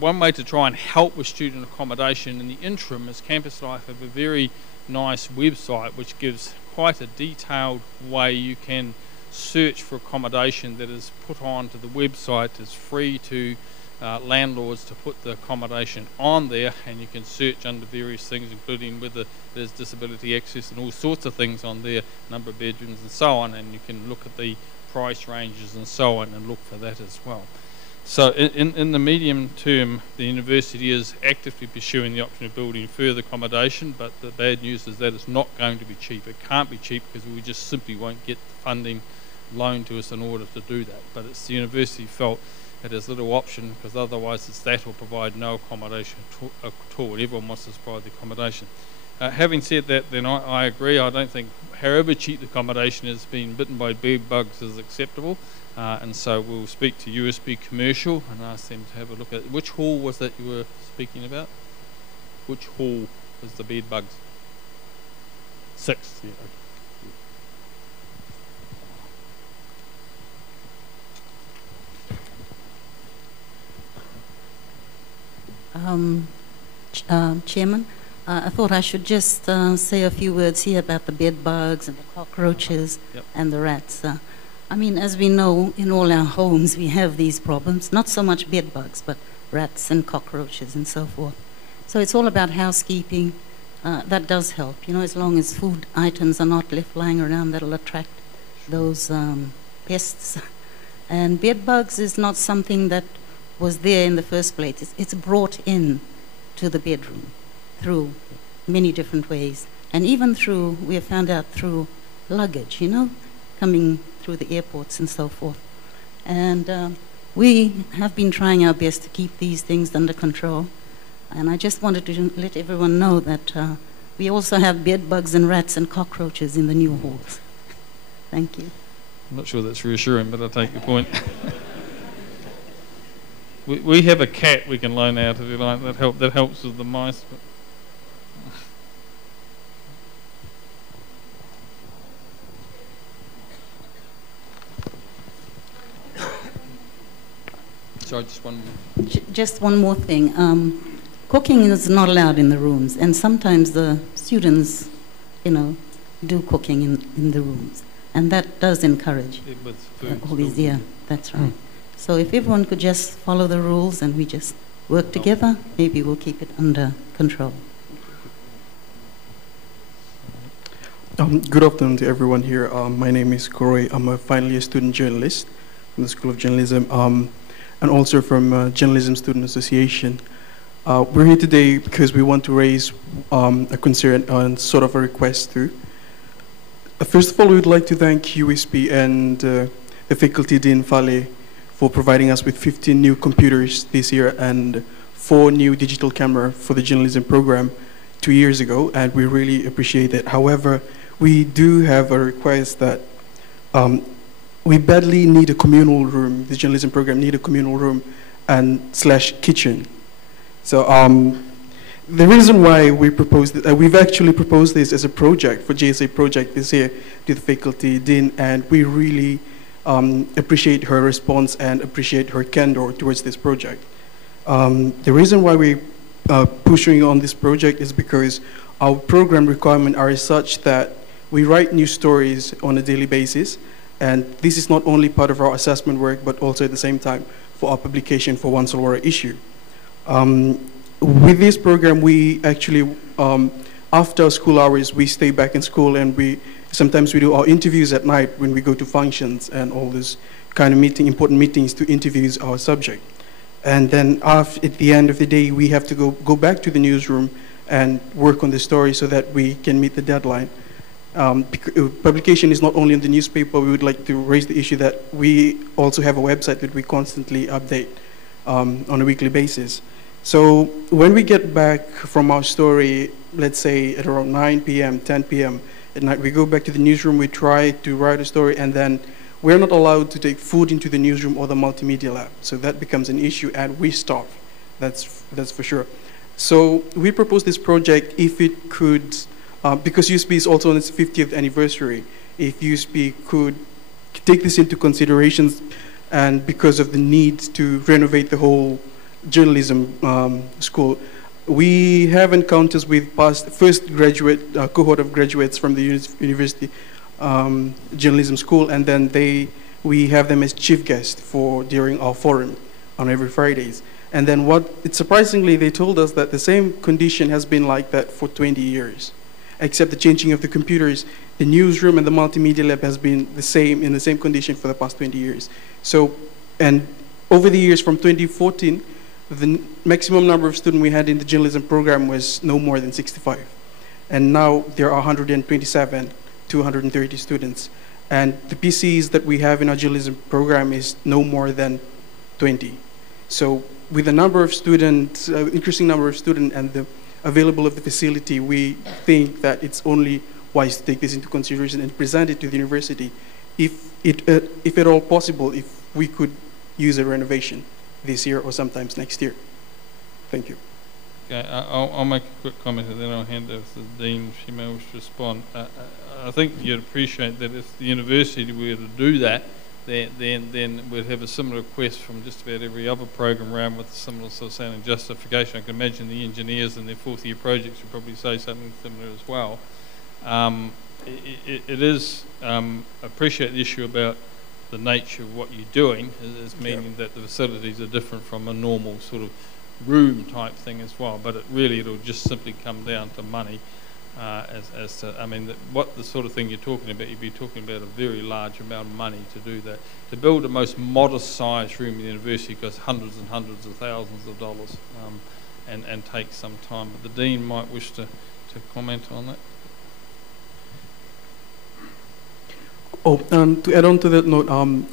One way to try and help with student accommodation in the interim is Campus Life have a very nice website which gives quite a detailed way you can search for accommodation that is put onto the website. It's free to landlords to put the accommodation on there, and you can search under various things, including whether there's disability access and all sorts of things on there, number of bedrooms and so on, and you can look at the price ranges and so on and look for that as well. So in the medium term, the university is actively pursuing the option of building further accommodation, but the bad news is that it's not going to be cheap. It can't be cheap because we just simply won't get the funding loaned to us in order to do that. But it's the university felt that there's little option, because otherwise it's that or provide no accommodation at all. Everyone wants to provide the accommodation. Having said that, then I agree. I don't think however cheap the accommodation is, being bitten by bed bugs is acceptable. And so we'll speak to USP Commercial and ask them to have a look at which hall was that you were speaking about? Which hall was the bed bugs? 6. Yeah, okay. Chairman, I thought I should just say a few words here about the bed bugs and the cockroaches. Yep. And the rats. I mean, as we know, in all our homes we have these problems, not so much bed bugs, but rats and cockroaches and so forth. So it's all about housekeeping. That does help, you know, as long as food items are not left lying around, that'll attract those pests. And bed bugs is not something that was there in the first place. It's brought in to the bedroom through many different ways. And even through, we have found out through luggage, you know, coming through the airports and so forth. And we have been trying our best to keep these things under control. And I just wanted to let everyone know that we also have bed bugs and rats and cockroaches in the new halls. Thank you. I'm not sure that's reassuring, but I take your point. we have a cat we can loan out if you like. That helps with the mice. But sorry, just one more. Just one more thing. Cooking is not allowed in the rooms, and sometimes the students, you know, do cooking in the rooms, and that does encourage all these. Yeah, that's right. So if everyone could just follow the rules and we just work together, maybe we'll keep it under control. Good afternoon to everyone here. My name is Koroi. I'm a final year student journalist from the School of Journalism, and also from Journalism Student Association. We're here today because we want to raise a concern and sort of a request too. First of all, we would like to thank USP and the faculty Dean Fale for providing us with 15 new computers this year and 4 new digital cameras for the journalism program 2 years ago, and we really appreciate it. However, we do have a request that we badly need a communal room. The journalism program need a communal room and / kitchen. So the reason why we proposed it, we've actually proposed this as a project for JSA project this year to the faculty dean, and we really appreciate her response and appreciate her candor towards this project. The reason why we pushing on this project is because our program requirements are such that we write new stories on a daily basis, and this is not only part of our assessment work, but also at the same time for our publication for one Solwara issue. With this program, we actually, after school hours, we stay back in school, and sometimes we do our interviews at night when we go to functions and all this kind of important meetings to interview our subject. And then at the end of the day, we have to go back to the newsroom and work on the story so that we can meet the deadline. Publication is not only in the newspaper. We would like to raise the issue that we also have a website that we constantly update on a weekly basis. So when we get back from our story, let's say at around 9 p.m., 10 p.m. at night, we go back to the newsroom, we try to write a story, and then we're not allowed to take food into the newsroom or the multimedia lab. So that becomes an issue, and we starve. That's for sure. So we propose this project if it could, because USP is also on its 50th anniversary, if USP could take this into considerations, and because of the need to renovate the whole journalism school. We have encounters with first graduate cohort of graduates from the university journalism school, and then we have them as chief guests during our forum on every Fridays. And then surprisingly, they told us that the same condition has been like that for 20 years, except the changing of the computers. The newsroom and the multimedia lab has been in the same condition for the past 20 years. So, and over the years from 2014, the maximum number of students we had in the journalism program was no more than 65. And now there are 127, 230 students. And the PCs that we have in our journalism program is no more than 20. So with the number of students, increasing number of students and the available of the facility, we think that it's only wise to take this into consideration and present it to the university if at all possible, if we could use a renovation this year or sometimes next year. Thank you. Okay, I'll make a quick comment and then I'll hand over to the Dean if she may wish to respond. I think you'd appreciate that if the university were to do that, then we'd have a similar request from just about every other program around with a similar sort of sounding justification. I can imagine the engineers in their fourth year projects would probably say something similar as well. It is, appreciate the issue about the nature of what you're doing is meaning that the facilities are different from a normal sort of room type thing as well, but it'll just simply come down to money as to, I mean, what the sort of thing you're talking about, you'd be talking about a very large amount of money to do that. To build a most modest sized room in the university costs hundreds and hundreds of thousands of dollars and takes some time. But the Dean might wish to comment on that. Oh, to add on to that note,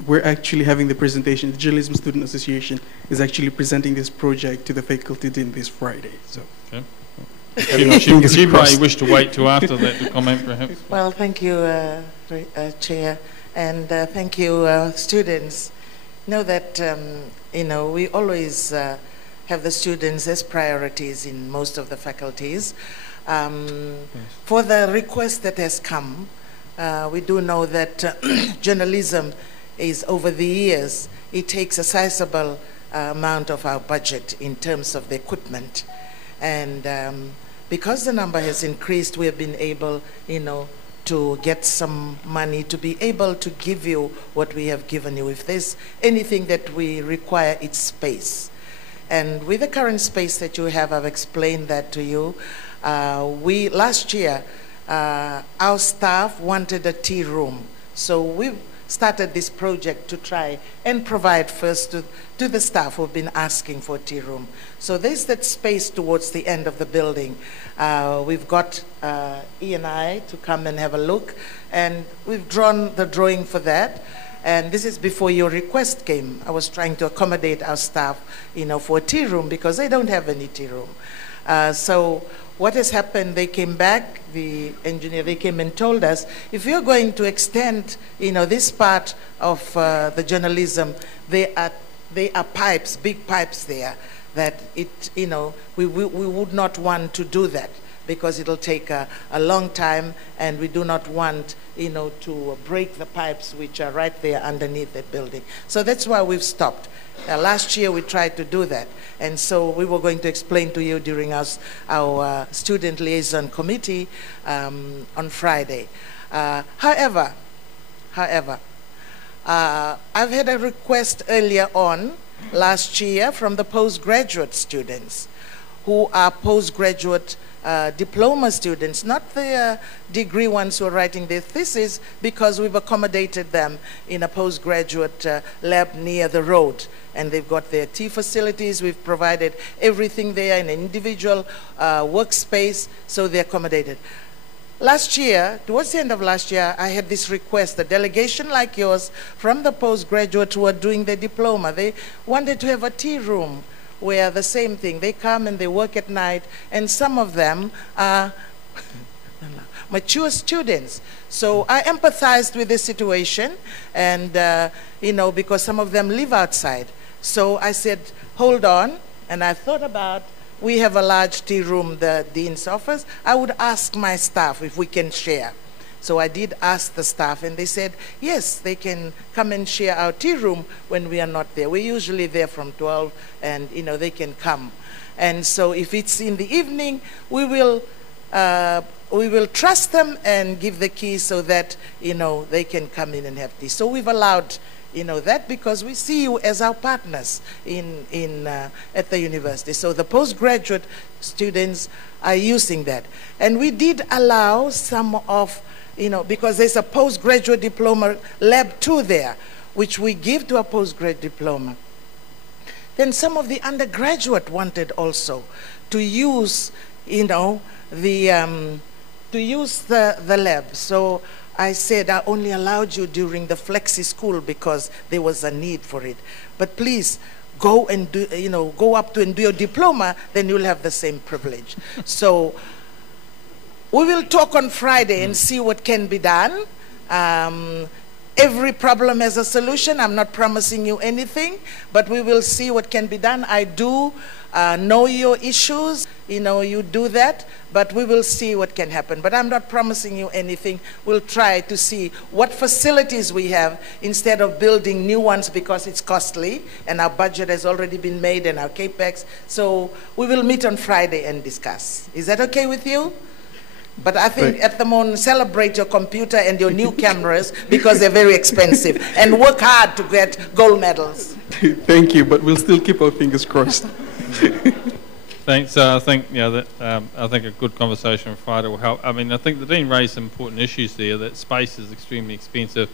we're actually having the presentation. The Journalism Student Association is actually presenting this project to the faculty dean this Friday. So, okay. She may wish to wait till after that to comment, perhaps. Well, thank you, Chair, and thank you, students. Know that we always have the students as priorities in most of the faculties. For the request that has come. We do know that journalism is, over the years, it takes a sizable amount of our budget in terms of the equipment. And because the number has increased, we have been able, to get some money to be able to give you what we have given you. If there's anything that we require, it's space. And with the current space that you have, I've explained that to you. Last year, our staff wanted a tea room. So we started this project to try and provide first to the staff who've been asking for a tea room. So there's that space towards the end of the building. We've got E&I to come and have a look, and we've drawn the drawing for that. And this is before your request came. I was trying to accommodate our staff, for a tea room because they don't have any tea room. So what has happened, they came back, the engineer, they came and told us, if you're going to extend, this part of the journalism, there are pipes, big pipes there, that we would not want to do that because it'll take a long time, and we do not want, to break the pipes which are right there underneath that building. So that's why we've stopped. Last year we tried to do that, and so we were going to explain to you during our student liaison committee on Friday. However, I've had a request earlier on last year from the postgraduate students who are postgraduate diploma students, not the degree ones who are writing their thesis, because we've accommodated them in a postgraduate lab near the road. And they've got their tea facilities. We've provided everything there in an individual workspace, so they're accommodated. Last year, towards the end of last year, I had this request, a delegation like yours from the postgraduate who are doing their diploma. They wanted to have a tea room where the same thing, they come and they work at night, and some of them are mature students. So I empathized with this situation, and because some of them live outside. So I said, hold on, and I thought about, we have a large tea room, the dean's office. I would ask my staff if we can share. So I did ask the staff, and they said, yes, they can come and share our tea room when we are not there. We're usually there from 12, and they can come. And so if it's in the evening, we will trust them and give the keys so that they can come in and have tea. So we've allowed that because we see you as our partners at the university. So the postgraduate students are using that, and we did allow some of because there's a postgraduate diploma lab 2 there, which we give to a postgraduate diploma. Then some of the undergraduate wanted also to use, you know, the lab. So I said I only allowed you during the flexi school because there was a need for it. But please go and do, you know, go up to and do your diploma, then you'll have the same privilege. So we will talk on Friday and see what can be done. Every problem has a solution. I'm not promising you anything, but we will see what can be done. I do know your issues. You know, you do that, but we will see what can happen. But I'm not promising you anything. We'll try to see what facilities we have instead of building new ones because it's costly and our budget has already been made and our capex. So we will meet on Friday and discuss. Is that okay with you? But I think at the moment, celebrate your computer and your new cameras because they're very expensive, and work hard to get gold medals. Thank you, but we'll still keep our fingers crossed. Thanks. I think I think a good conversation on Friday will help. I mean, I think the Dean raised some important issues there. That space is extremely expensive,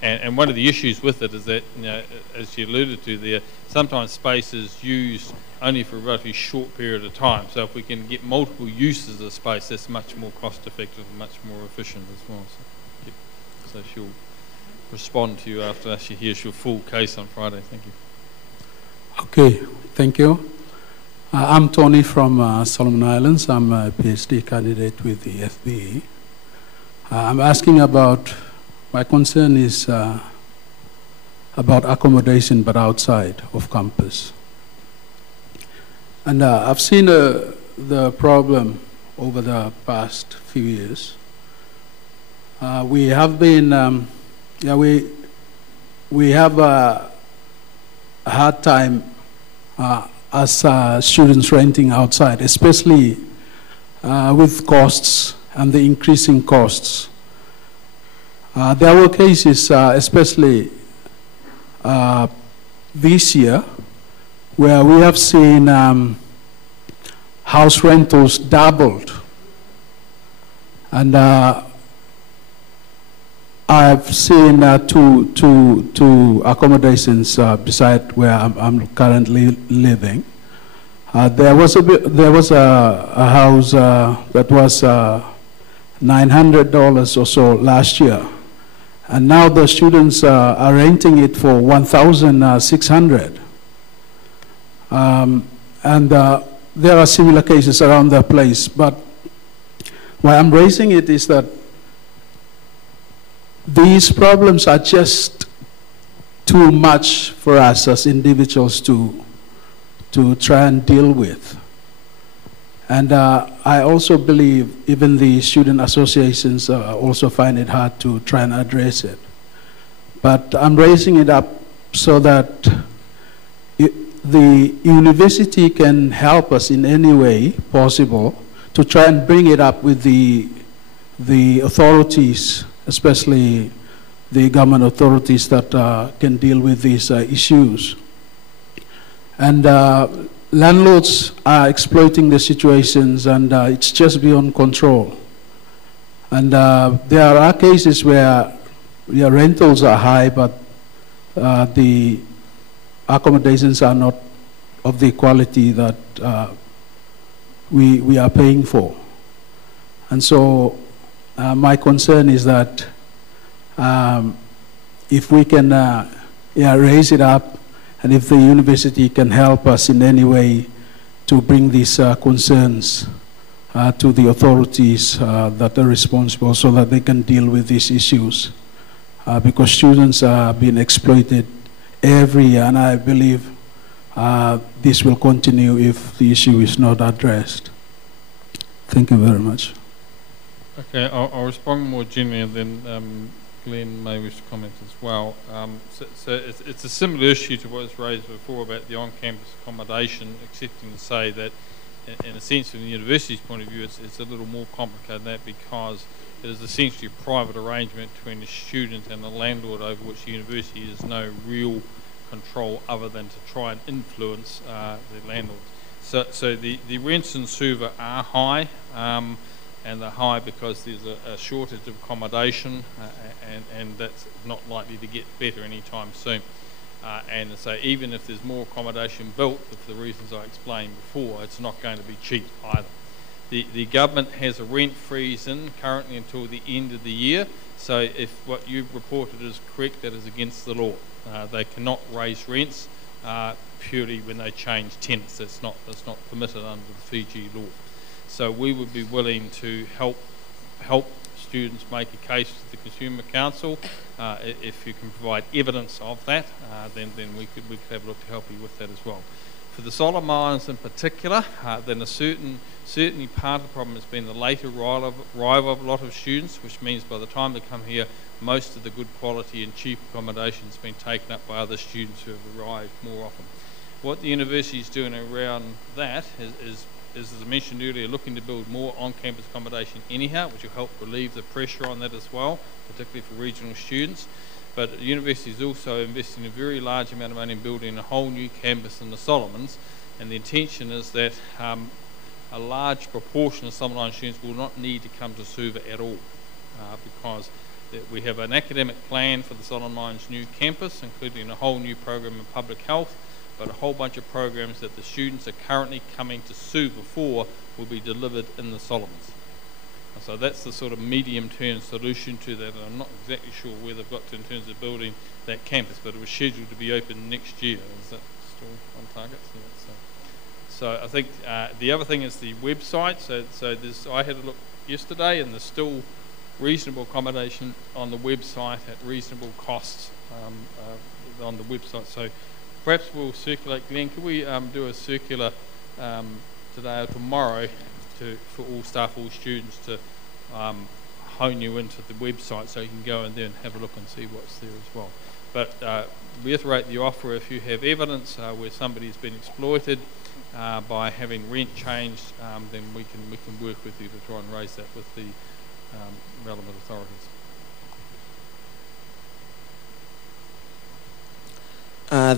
and one of the issues with it is that, you know, as you alluded to there, sometimes space is used only for a relatively short period of time. So if we can get multiple uses of space, that's much more cost effective and much more efficient as well. So she'll respond to you after she hears your full case on Friday. Thank you. Okay, thank you. I'm Tony from Solomon Islands. I'm a PhD candidate with the FBA. I'm asking about, my concern is about accommodation but outside of campus. And I've seen the problem over the past few years. We have been, we have a hard time as students renting outside, especially with costs and the increasing costs. There were cases, especially this year, where we have seen house rentals doubled. And I've seen two accommodations beside where I'm currently living. There was a house that was $900 or so last year, and now the students are renting it for $1,600. And there are similar cases around the place, but why I'm raising it is that these problems are just too much for us as individuals to try and deal with. And I also believe even the student associations also find it hard to try and address it. But I'm raising it up so that the university can help us in any way possible to try and bring it up with the authorities, especially the government authorities that can deal with these issues. And landlords are exploiting the situations, and it's just beyond control. And there are cases where rentals are high, but the accommodations are not of the quality that we are paying for. And so my concern is that if we can raise it up, and if the university can help us in any way to bring these concerns to the authorities that are responsible so that they can deal with these issues. Because students are being exploited every year, and I believe this will continue if the issue is not addressed. Thank you very much. Okay, I'll respond more generally, and then Glenn may wish to comment as well. So it's a similar issue to what was raised before about the on-campus accommodation, excepting to say that, in a sense, from the university's point of view, it's a little more complicated than that, because it is essentially a private arrangement between the student and the landlord over which the university has no real control other than to try and influence the landlord. So the rents in Suva are high, and they're high because there's a shortage of accommodation, and that's not likely to get better anytime soon. And so even if there's more accommodation built, for the reasons I explained before, it's not going to be cheap either. The government has a rent freeze in currently until the end of the year, so if what you've reported is correct, that is against the law. They cannot raise rents purely when they change tenants. That's not permitted under the Fiji law. So we would be willing to help students make a case to the Consumer Council. If you can provide evidence of that, then we could have a look to help you with that as well. For the Solomon Islands in particular, then certainly part of the problem has been the late arrival of a lot of students, which means by the time they come here, most of the good quality and cheap accommodation has been taken up by other students who have arrived more often. What the university is doing around that is, as I mentioned earlier, looking to build more on-campus accommodation anyhow, which will help relieve the pressure on that as well, particularly for regional students. But the university is also investing a very large amount of money in building a whole new campus in the Solomons, and the intention is that a large proportion of Solomon Island students will not need to come to Suva at all, because we have an academic plan for the Solomon Islands new campus, including a whole new program in public health, but a whole bunch of programs that the students are currently coming to Suva for will be delivered in the Solomons. So that's the sort of medium-term solution to that, and I'm not exactly sure where they've got to in terms of building that campus, but it was scheduled to be open next year. Is that still on target? Yeah, so I think the other thing is the website. So I had a look yesterday, and there's still reasonable accommodation on the website at reasonable costs on the website. So perhaps we'll circulate. Glenn, could we do a circular today or tomorrow for all staff, all students, to hone you into the website so you can go in there and have a look and see what's there as well. But reiterate the offer: if you have evidence where somebody's been exploited by having rent changed, then we can work with you to try and raise that with the relevant authorities.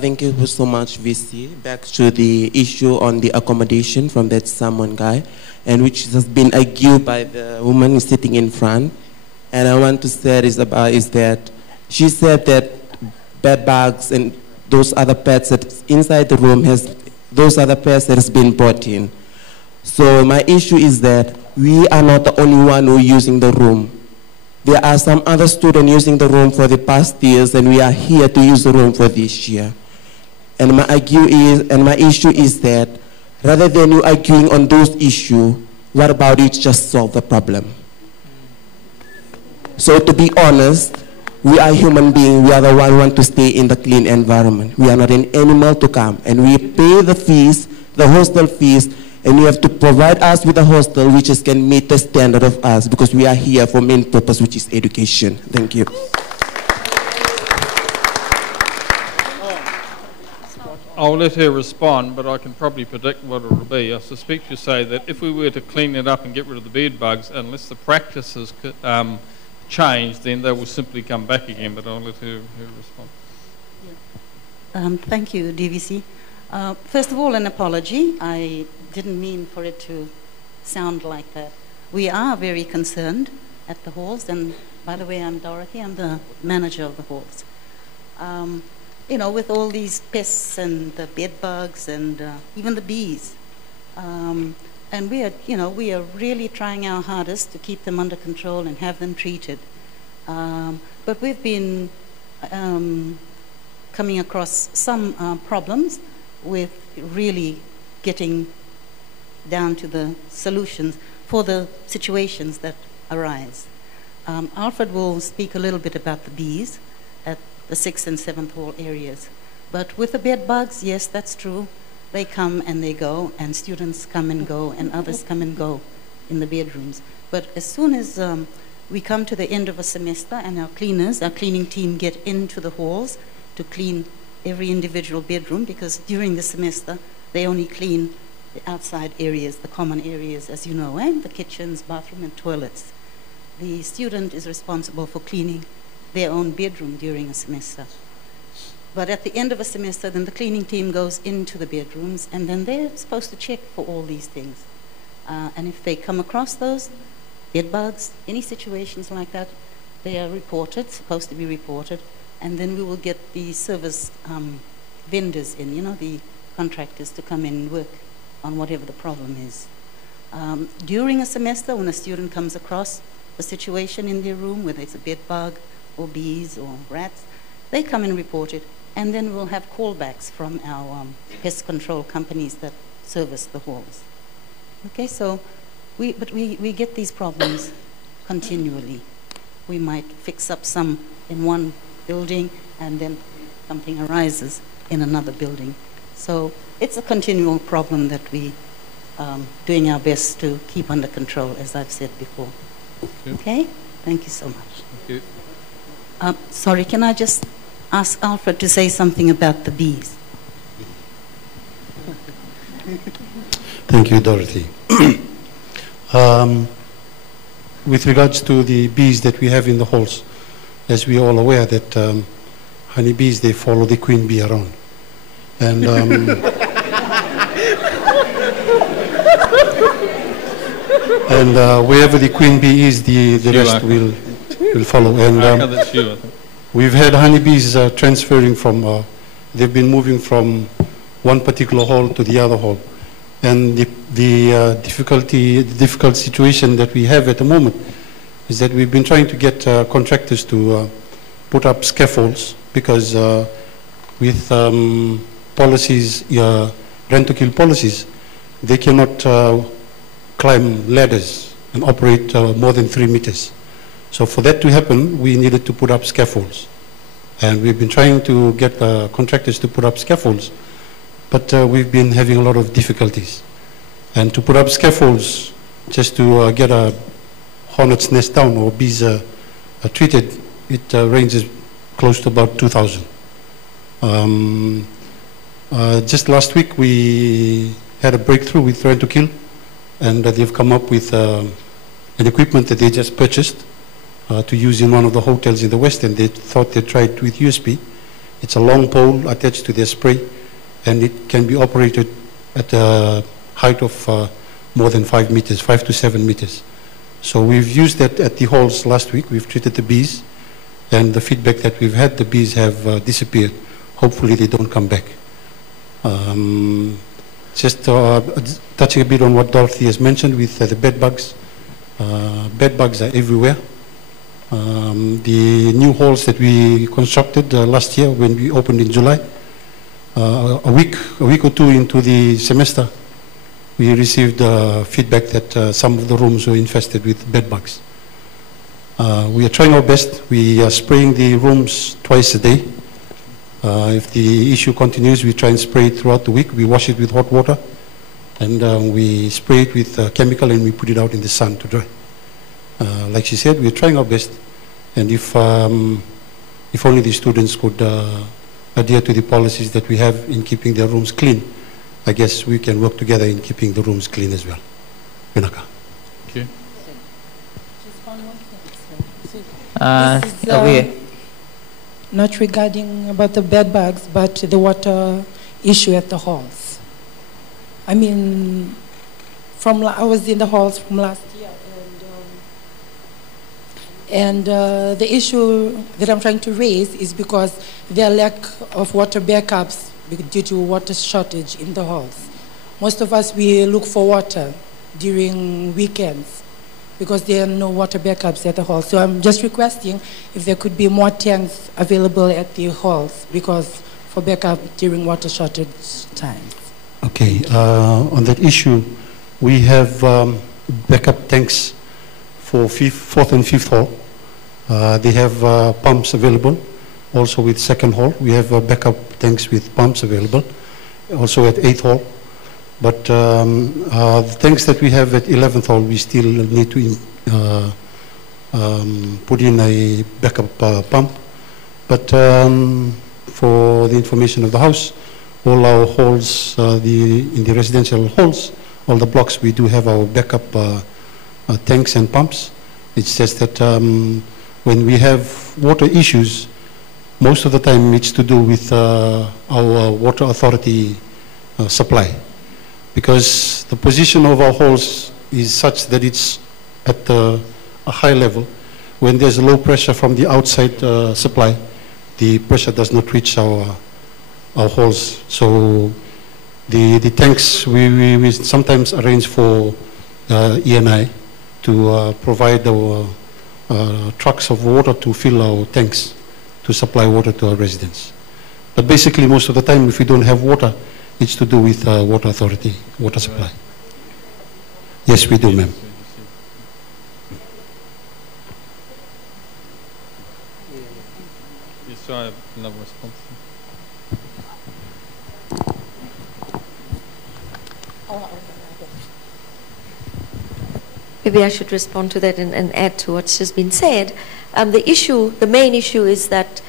Thank you so much, VC. Back to the issue on the accommodation from that someone guy, and which has been argued by the woman sitting in front. And I want to say is that she said that bed bugs and those other pets that inside the room those other pets that has been brought in. So my issue is that we are not the only one who are using the room. There are some other students using the room for the past years, and we are here to use the room for this year. And my issue is that rather than you arguing on those issues, what about you just solve the problem? So to be honest, we are human beings. We are the one who want to stay in the clean environment. We are not an animal to come, and we pay the fees, the hostel fees, and you have to provide us with a hostel which can meet the standard of us, because we are here for main purpose, which is education. Thank you. I'll let her respond, but I can probably predict what it will be. I suspect you say that if we were to clean it up and get rid of the bed bugs, unless the practices change, then they will simply come back again, but I'll let her respond. Yeah. Thank you, DVC. First of all, an apology. I didn't mean for it to sound like that. We are very concerned at the halls, and by the way, I'm Dorothy. I'm the manager of the halls. You know, with all these pests and the bed bugs and even the bees, and we are really trying our hardest to keep them under control and have them treated. But we've been coming across some problems with really getting down to the solutions for the situations that arise. Alfred will speak a little bit about the bees at the 6th and 7th hall areas. But with the bed bugs, yes, that's true. They come and they go, and students come and go, and others come and go in the bedrooms. But as soon as we come to the end of a semester and our cleaning team get into the halls to clean every individual bedroom, because during the semester they only clean the outside areas, the common areas, as you know, and the kitchens, bathroom, and toilets. The student is responsible for cleaning their own bedroom during a semester. But at the end of a semester, then the cleaning team goes into the bedrooms, and then they're supposed to check for all these things. And if they come across those bed bugs, any situations like that, they are reported, supposed to be reported, and then we will get the service vendors in, you know, the contractors to come in and work on whatever the problem is. During a semester, when a student comes across a situation in their room, whether it's a bed bug or bees or rats, they come and report it, and then we'll have callbacks from our pest control companies that service the halls. Okay, so we get these problems continually. We might fix up some in one building, and then something arises in another building. So it's a continual problem that we doing our best to keep under control, as I've said before. Okay? Thank you so much. Thank you. Sorry, can I just ask Alfred to say something about the bees? Thank you, Dorothy. With regards to the bees that we have in the halls, as we are all aware that honeybees, they follow the queen bee around. And wherever the queen bee is, the rest will follow. And we've had honeybees transferring from, they've been moving from one particular hall to the other hall. And the difficult situation that we have at the moment is that we've been trying to get contractors to put up scaffolds, because with policies, rent-to-kill policies, they cannot climb ladders and operate more than 3 meters. So for that to happen, we needed to put up scaffolds. And we've been trying to get contractors to put up scaffolds, but we've been having a lot of difficulties. And to put up scaffolds, just to get a hornet's nest down or bees treated, it ranges close to about 2,000. Just last week, we had a breakthrough with Rent-to-Kill, and they've come up with an equipment that they just purchased to use in one of the hotels in the West, and they thought they'd try it with USP. It's a long pole attached to their spray, and it can be operated at a height of more than 5 meters, 5 to 7 meters. So we've used that at the halls last week. We've treated the bees, and the feedback that we've had, the bees have disappeared. Hopefully they don't come back. Just touching a bit on what Dorothy has mentioned with the bed bugs. Bed bugs are everywhere. The new halls that we constructed last year when we opened in July, a week or two into the semester, we received feedback that some of the rooms were infested with bed bugs. We are trying our best. We are spraying the rooms twice a day. If the issue continues, we try and spray it throughout the week. We wash it with hot water, and we spray it with chemical, and we put it out in the sun to dry. Like she said, we are trying our best, and if only the students could adhere to the policies that we have in keeping their rooms clean, I guess we can work together in keeping the rooms clean as well. Vinaka. Thank you. This is not regarding about the bed bugs, but the water issue at the halls. I mean, I was in the halls from last year, and the issue that I'm trying to raise is because there are lack of water backups due to water shortage in the halls. Most of us, we look for water during weekends because there are no water backups at the hall. So I'm just requesting if there could be more tanks available at the halls because for backup during water shortage times. Okay, on that issue, we have backup tanks for 4th and 5th hall. They have pumps available. Also with 2nd hall, we have backup tanks with pumps available. Also at 8th hall. But the tanks that we have at 11th hall, we still need to put in a backup pump. But for the information of the House, all our halls, in the residential halls, all the blocks, we do have our backup tanks and pumps. It's just that when we have water issues, most of the time it's to do with our water authority supply. Because the position of our halls is such that it's at a high level. When there's low pressure from the outside supply, the pressure does not reach our halls. So the tanks, we sometimes arrange for ENI to provide our trucks of water to fill our tanks to supply water to our residents. But basically, most of the time, if we don't have water, it's to do with water authority, water supply. Yes, we do, ma'am. Yes, so I have another response. Maybe I should respond to that and add to what's just been said. The main issue is that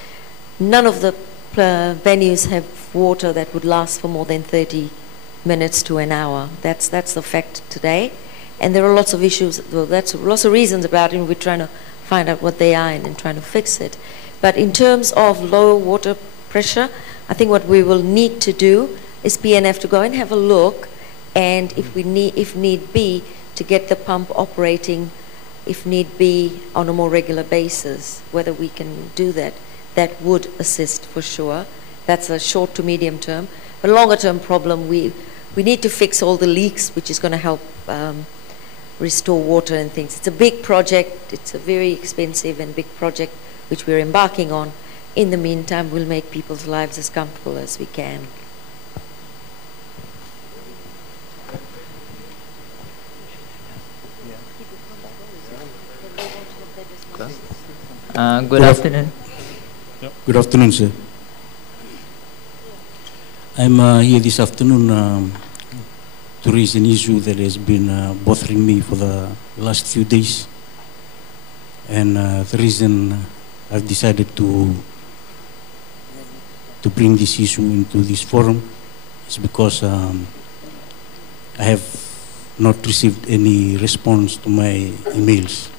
none of the venues have water that would last for more than 30 minutes to an hour. That's the fact today. And there are lots of issues, well, that's lots of reasons about it, and we're trying to find out what they are and trying to fix it. But in terms of low water pressure, I think what we will need to do is PNF to go and have a look, and if need be, to get the pump operating, if need be, on a more regular basis. Whether we can do that, that would assist for sure. That's a short to medium term. But longer term problem, we need to fix all the leaks, which is going to help restore water and things. It's a big project. It's a very expensive and big project which we're embarking on. In the meantime, we'll make people's lives as comfortable as we can. Good afternoon. Good afternoon, sir. I'm here this afternoon to raise an issue that has been bothering me for the last few days. And the reason I've decided to bring this issue into this forum is because I have not received any response to my emails.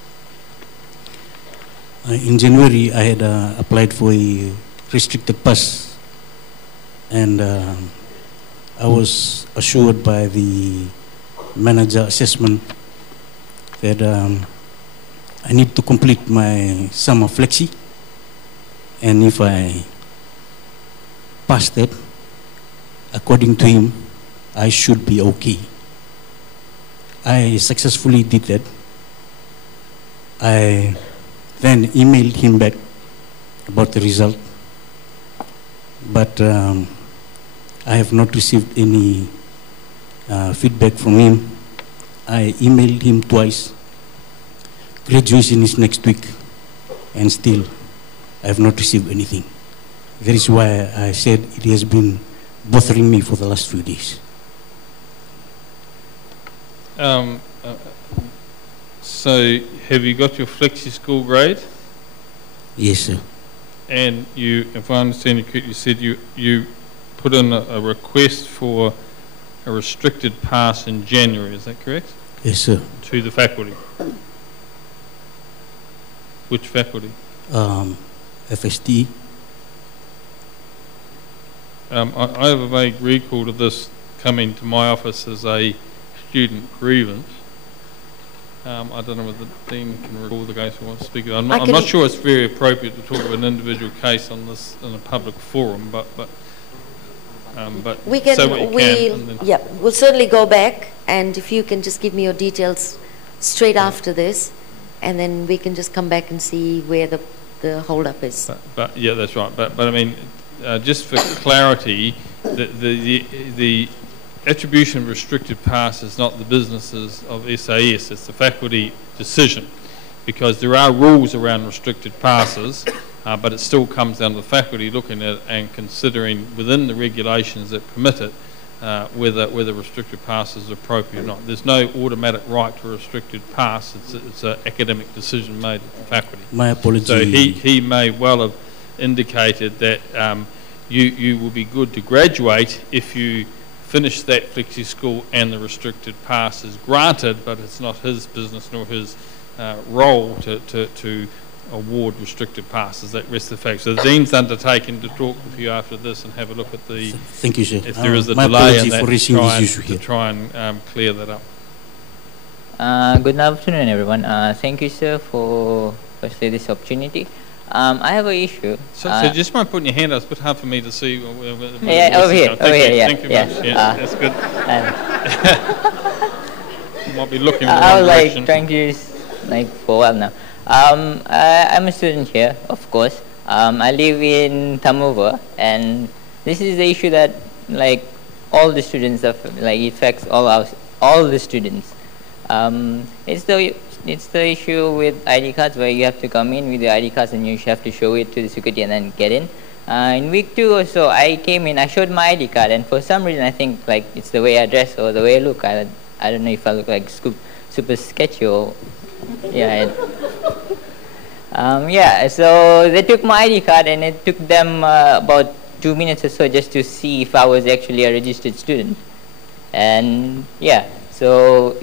In January, I had applied for a restricted pass, and I was assured by the manager assessment that I need to complete my summer flexi, and if I pass that, according to him, I should be okay. I successfully did that. I then emailed him back about the result, but I have not received any feedback from him. I emailed him twice. Graduation is next week, and still I have not received anything. That is why I said it has been bothering me for the last few days. So, have you got your flexi school grade? Yes, sir. And you, if I understand you correctly, you said you put in a request for a restricted pass in January, is that correct? Yes, sir. To the faculty? Which faculty? FST. I have a vague recall of this coming to my office as a student grievance. I don't know whether the Dean can recall the case or want to speak about. I'm not sure it's very appropriate to talk about an individual case on this in a public forum, but we can, say what you can. Yeah, we'll certainly go back, and if you can just give me your details straight after this, and then we can just come back and see where the hold-up is. But yeah, that's right. But I mean, just for clarity, the attribution of restricted pass is not the businesses of SAS, it's the faculty decision, because there are rules around restricted passes, but it still comes down to the faculty looking at it and considering within the regulations that permit it whether restricted pass is appropriate or not. There's no automatic right to a restricted pass, it's an academic decision made at the faculty. My apologies. So he may well have indicated that you will be good to graduate if you finish that flexi school and the restricted pass is granted, but it's not his business nor his role to award restricted passes. That rests the fact. So the Dean's undertaken to talk with you after this and have a look at the. Thank you, sir. If there is a my delay in apology that, for raising this issue here. to try and clear that up. Good afternoon, everyone. Thank you, sir, for firstly this opportunity. I have an issue. So just mind putting your hand up. It's a bit hard for me to see. Yeah, over here. Yeah. Thank you very much. Yeah, that's good. Might be looking in the I wrong was direction. trying to use for a while now. I'm a student here, of course. I live in Tamuva, and this is the issue that all the students it affects all the students. It's the issue with ID cards, where you have to come in with your ID cards and you have to show it to the security and then get in. In week 2 or so, I came in, I showed my ID card, and for some reason I think it's the way I dress or the way I look. I don't know if I look like super sketchy or so they took my ID card, and it took them about 2 minutes or so just to see if I was actually a registered student. And so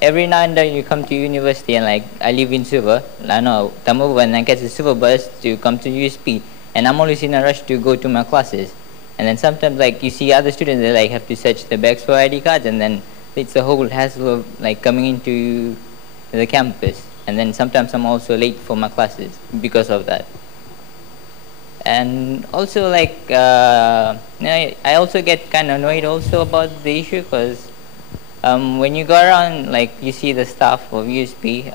every now and then you come to university, and I live in Suva, Tamuva, and I catch the Suva bus to come to USP, and I'm always in a rush to go to my classes. And then sometimes you see other students that have to search the bags for ID cards, and then it's a whole hassle of coming into the campus. And then sometimes I'm also late for my classes because of that. And also I also get kind of annoyed also about the issue, because when you go around, you see the staff of USP,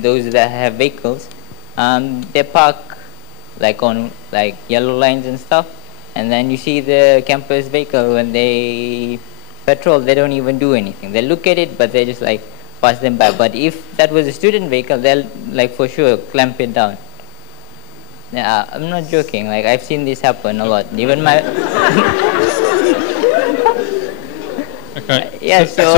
those that have vehicles, they park on yellow lines and stuff, and then you see the campus vehicle, when they patrol, they don't even do anything. They look at it, but they just pass them by. But if that was a student vehicle, they'll for sure clamp it down. Yeah, I'm not joking. I've seen this happen a lot. Even my Okay. Yeah, So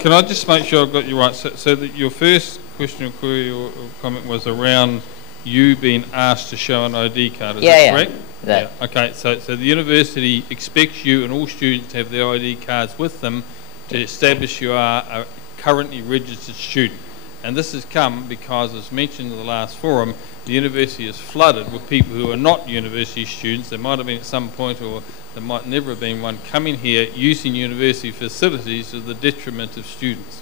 can I just make sure I've got you right? So that your first question or query or comment was around you being asked to show an ID card. Is that correct? That. Yeah. Okay. So the university expects you and all students to have their ID cards with them to establish you are a currently registered student. And this has come because, as mentioned in the last forum, the university is flooded with people who are not university students. There might have been at some point, or there might never have been one, coming here using university facilities to the detriment of students.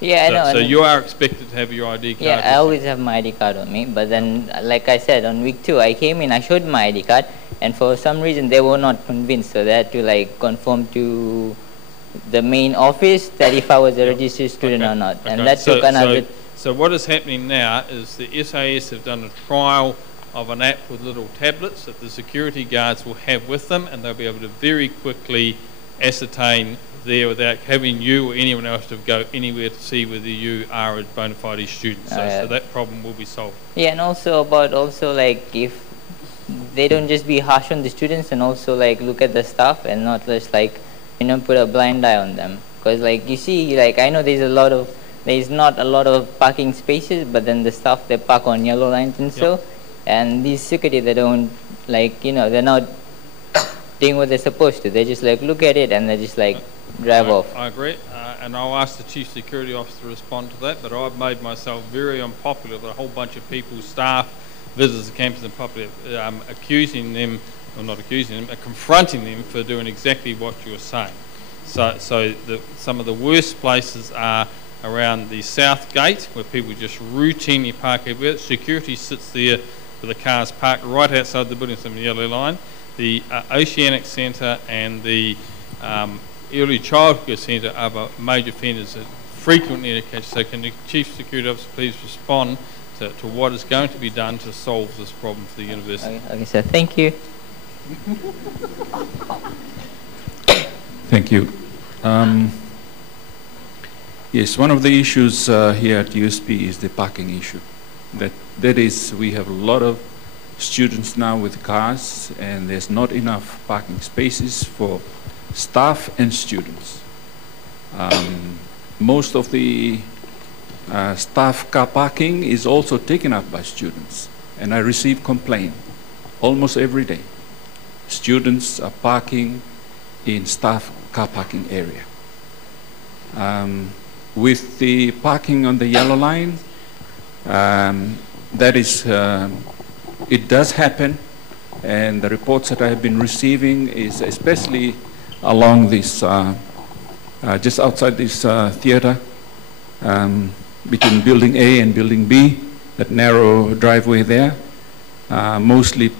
Yeah, I know. So you are expected to have your ID card. Yeah, I always have my ID card on me. But then, like I said, on week 2, I came in, I showed my ID card, and for some reason they were not convinced. So they had to conform to the main office that if I was a registered student or not. And that took another... So what is happening now is the SAS have done a trial of an app with little tablets that the security guards will have with them, and they'll be able to very quickly ascertain there without having you or anyone else to go anywhere to see whether you are a bona fide student. So that problem will be solved. Yeah, and also if they don't just be harsh on the students, and also look at the staff and not just put a blind eye on them. Because you see, I know there's not a lot of parking spaces, but then the staff, they park on yellow lines and so, and these security, they don't they're not doing what they're supposed to. They just look at it and they just drive off. I agree, and I'll ask the Chief Security Officer to respond to that, but I've made myself very unpopular with a whole bunch of people, staff, visitors to campus and public, accusing them, or not accusing them, confronting them for doing exactly what you're saying. So some of the worst places are around the south gate, where people just routinely park everywhere. Security sits there with the cars parked right outside the building, some yellow line. The Oceanic Centre and the Early Childhood Centre are major offenders that frequently catch. So can the Chief Security Officer please respond to what is going to be done to solve this problem for the university? Okay, so thank you. Thank you. Yes, one of the issues here at USP is the parking issue. That is, we have a lot of students now with cars, and there's not enough parking spaces for staff and students. Most of the staff car parking is also taken up by students, and I receive complaint almost every day. Students are parking in staff car parking area. With the parking on the yellow line, that is, it does happen, and the reports that I have been receiving is especially along this, just outside this theater, between building A and building B, that narrow driveway there. Mostly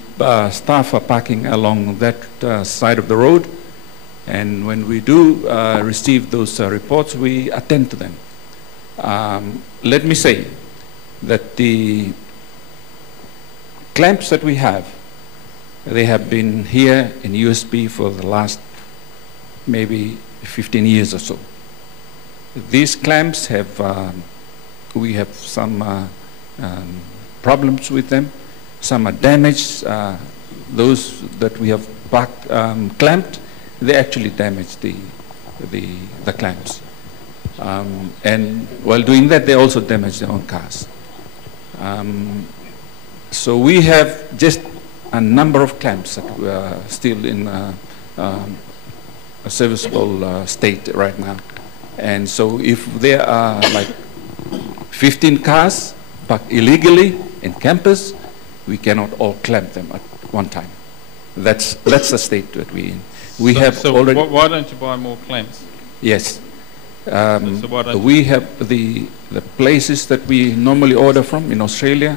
staff are parking along that side of the road, and when we do receive those reports, we attend to them. Let me say that the clamps that we have, they have been here in USP for the last maybe 15 years or so. These clamps have, we have some problems with them. Some are damaged. Those that we have clamped, they actually damage the clamps. And while doing that, they also damage their own cars. So we have just a number of clamps that are still in a serviceable state right now. And so if there are like 15 cars parked illegally in campus, we cannot all clamp them at one time. That's the state that we're in. We have already. Why don't you buy more clamps? Yes. So why don't We have the places that we normally order from in Australia.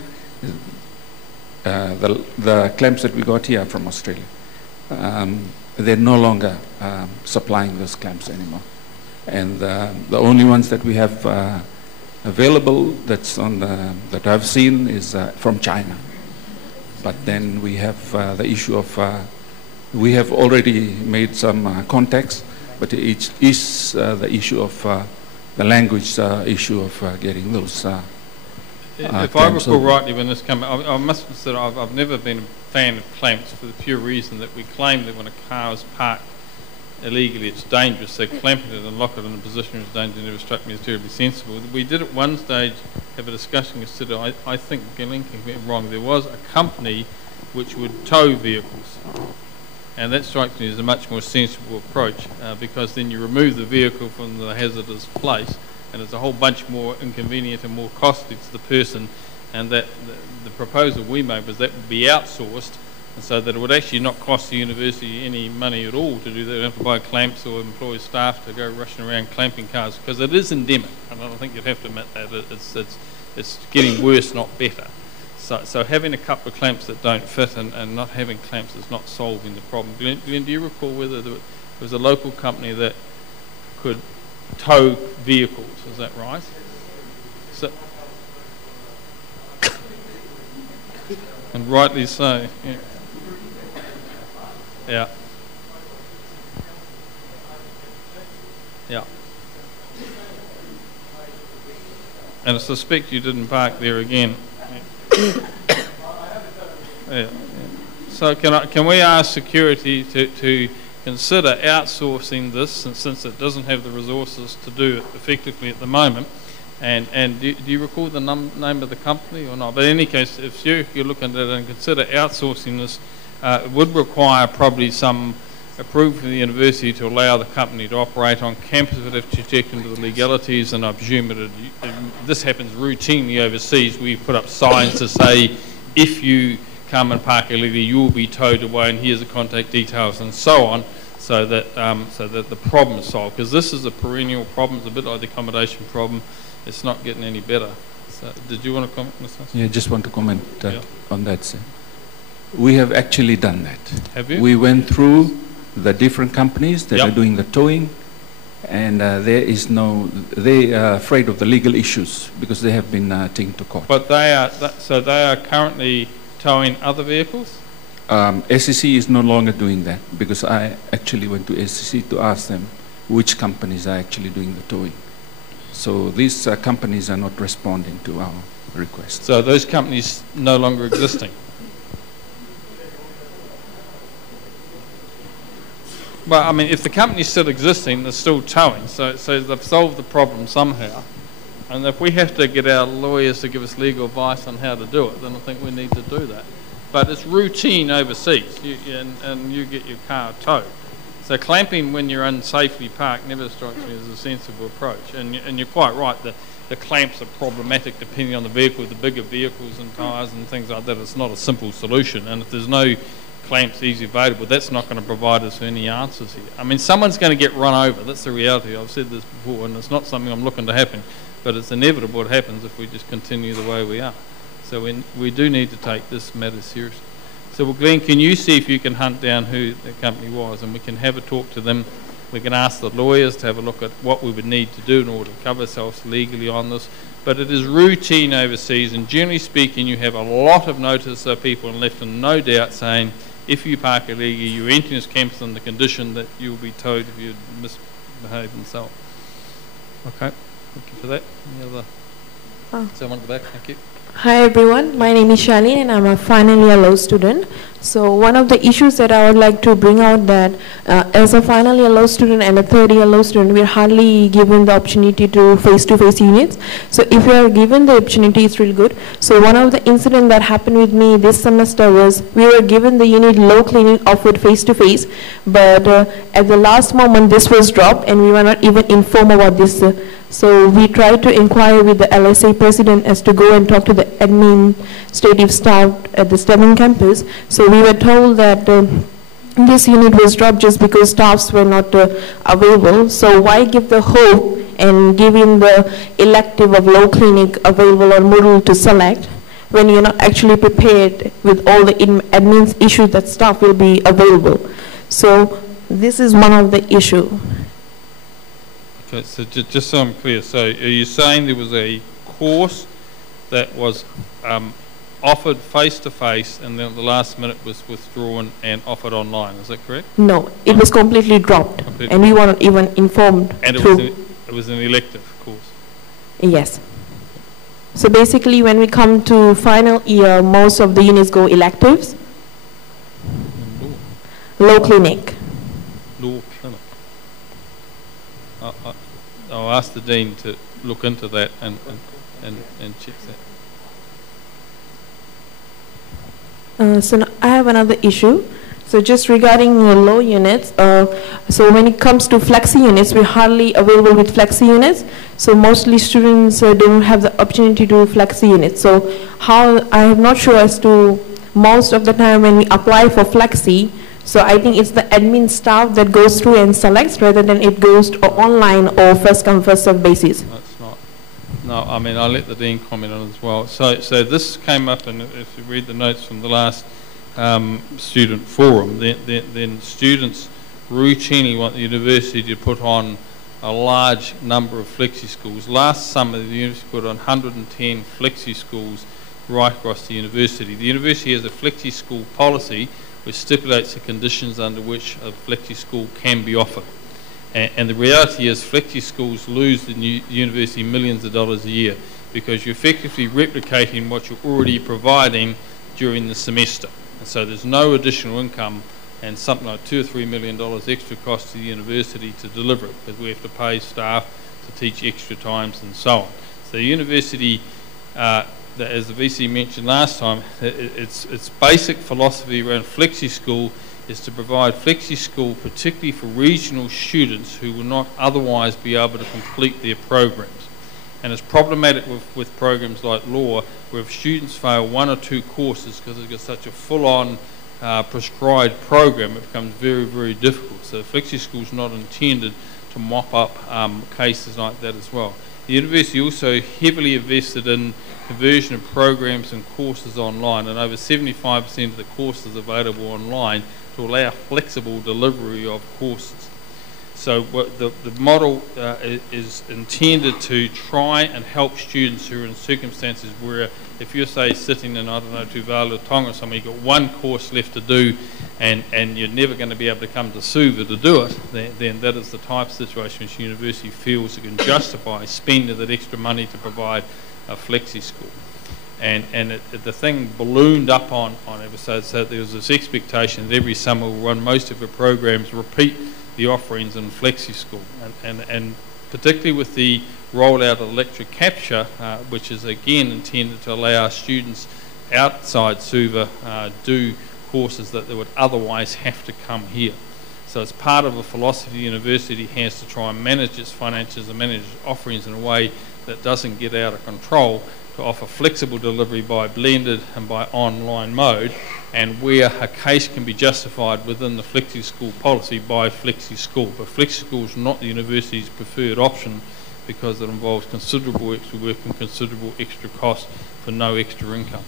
The clamps that we got here are from Australia. They're no longer supplying those clamps anymore. And the only ones that we have available that's on that I've seen is from China. But then we have the issue of, we have already made some contacts, but it is the issue of the language issue of getting those If I recall rightly, when this came out, I must have said I've never been a fan of clamps for the pure reason that we claim that when a car is parked illegally it's dangerous, so clamping it and lock it in a position of danger never struck me as terribly sensible. We did at one stage have a discussion consider, I think, Gillen can get wrong, there was a company which would tow vehicles, and that strikes me as a much more sensible approach, because then you remove the vehicle from the hazardous place and it's a whole bunch more inconvenient and more costly to the person, and that the proposal we made was that would be outsourced, and so that it would actually not cost the university any money at all to do that. They don't have to buy clamps or employ staff to go rushing around clamping cars, because it is endemic, and I think you'd have to admit that it's getting worse, not better. So having a couple of clamps that don't fit and not having clamps is not solving the problem. Glenn, do you recall whether there was a local company that could tow vehicles, is that right? So, and rightly so, yeah. Yeah. Yeah. And I suspect you didn't park there again. Yeah. So can we ask security to consider outsourcing this, since it doesn't have the resources to do it effectively at the moment? And do you recall the name of the company or not? But in any case, if you're looking at it and consider outsourcing this, it would require probably some approval from the university to allow the company to operate on campus. It would have to check into the legalities, and I presume this happens routinely overseas, where you put up signs to say, if you come and park illegally, you will be towed away, and here's the contact details, and so on, so that the problem is solved. Because this is a perennial problem. It's a bit like the accommodation problem. It's not getting any better. So, did you want to comment, Mr. Hussey? Yeah, just want to comment on that, sir. We have actually done that. Have you? We went through the different companies that are doing the towing, and they are afraid of the legal issues because they have been taken to court. But they are currently towing other vehicles? SEC is no longer doing that, because I actually went to SEC to ask them which companies are actually doing the towing. So these companies are not responding to our requests. So those companies no longer existing? Well, I mean, if the company's still existing, they're still towing, so they've solved the problem somehow. And if we have to get our lawyers to give us legal advice on how to do it, then I think we need to do that. But it's routine overseas, and you get your car towed. So clamping when you're unsafely parked never strikes me as a sensible approach. And you're quite right, the clamps are problematic depending on the vehicle. The bigger vehicles and tyres and things like that, it's not a simple solution. And if there's no clamps easily available, that's not going to provide us any answers here. I mean, someone's going to get run over. That's the reality. I've said this before, and it's not something I'm looking to happen, but it's inevitable it happens if we just continue the way we are. So we do need to take this matter seriously. So, well, Glenn, can you see if you can hunt down who the company was, and we can have a talk to them. We can ask the lawyers to have a look at what we would need to do in order to cover ourselves legally on this. But it is routine overseas, and generally speaking, you have a lot of notice of people and left in no doubt saying, if you park illegally, you're entering this campus on the condition that you will be towed if you misbehave and so on. Okay, thank you for that. Any other? Someone at the back, thank you. Hi everyone, my name is Shalini and I'm a final year law student. So one of the issues that I would like to bring out that as a final year law student and a third year law student, we're hardly given the opportunity to face-to-face units. So if we are given the opportunity, it's really good. So one of the incidents that happened with me this semester was we were given the unit law clinic offered face-to-face, but at the last moment this was dropped and we were not even informed about this. So we tried to inquire with the LSA president as to go and talk to the administrative staff at the STEM campus. So we were told that this unit was dropped just because staffs were not available. So why give the hope and giving the elective of law clinic available on Moodle to select when you're not actually prepared with all the admin issues that staff will be available? So this is one of the issues. Okay, so just so I'm clear, so are you saying there was a course that was offered face-to-face and then at the last minute was withdrawn and offered online, is that correct? No, it was completely dropped and we weren't even informed. And it was an elective course? Yes. So basically when we come to final year, most of the units go electives. Law clinic. Law clinic. I'll ask the Dean to look into that and check that. So now I have another issue. So just regarding law units, so when it comes to flexi units, we're hardly available with flexi units. So mostly students don't have the opportunity to do flexi units. So how, I am not sure as to most of the time when we apply for flexi, so I think it's the admin staff that goes through and selects rather than it goes to online or first come first serve basis. That's not. No, I mean I'll let the Dean comment on it as well. So this came up, and if you read the notes from the last student forum, then students routinely want the university to put on a large number of flexi schools. Last summer the university put on 110 flexi schools right across the university. The university has a flexi school policy which stipulates the conditions under which a flexi school can be offered. And the reality is flexi schools lose the university millions of dollars a year because you're effectively replicating what you're already providing during the semester. And so there's no additional income and something like $2 or $3 million extra cost to the university to deliver it because we have to pay staff to teach extra times and so on. So the university, as the VC mentioned last time, its basic philosophy around flexi school is to provide flexi school particularly for regional students who will not otherwise be able to complete their programs. And it's problematic with programs like law where if students fail one or two courses because they've got such a full-on prescribed program, it becomes very, very difficult. So flexi school is not intended to mop up cases like that as well. The university also heavily invested in conversion of programs and courses online, and over 75% of the courses available online to allow flexible delivery of courses. So what the model is intended to try and help students who are in circumstances where if you're, say, sitting in, I don't know, Tuvalu or Tonga or something, you've got one course left to do and you're never going to be able to come to Suva to do it, then that is the type of situation which the university feels it can justify spending that extra money to provide a flexi school. And the thing ballooned up on episodes, so there was this expectation that every summer we'll run most of the programs, repeat the offerings in flexi school. And particularly with the rollout of electric capture, which is again intended to allow students outside Suva do courses that they would otherwise have to come here. So it's part of a philosophy the university has to try and manage its finances and manage its offerings in a way that doesn't get out of control, to offer flexible delivery by blended and by online mode, and where a case can be justified within the flexi school policy by flexi school. But flexi school is not the university's preferred option because it involves considerable extra work and considerable extra cost for no extra income.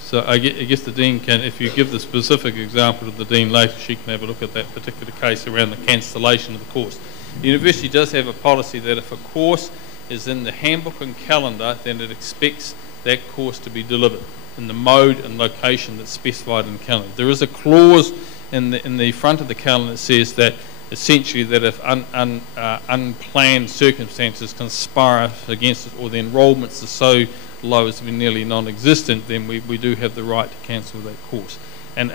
So I guess the Dean can, if you give the specific example to the Dean later, she can have a look at that particular case around the cancellation of the course. The university does have a policy that if a course is in the handbook and calendar, then it expects that course to be delivered in the mode and location that's specified in the calendar. There is a clause in the front of the calendar that says that essentially that if unplanned circumstances conspire against it, or the enrolments are so low as to be nearly non-existent, then we do have the right to cancel that course. And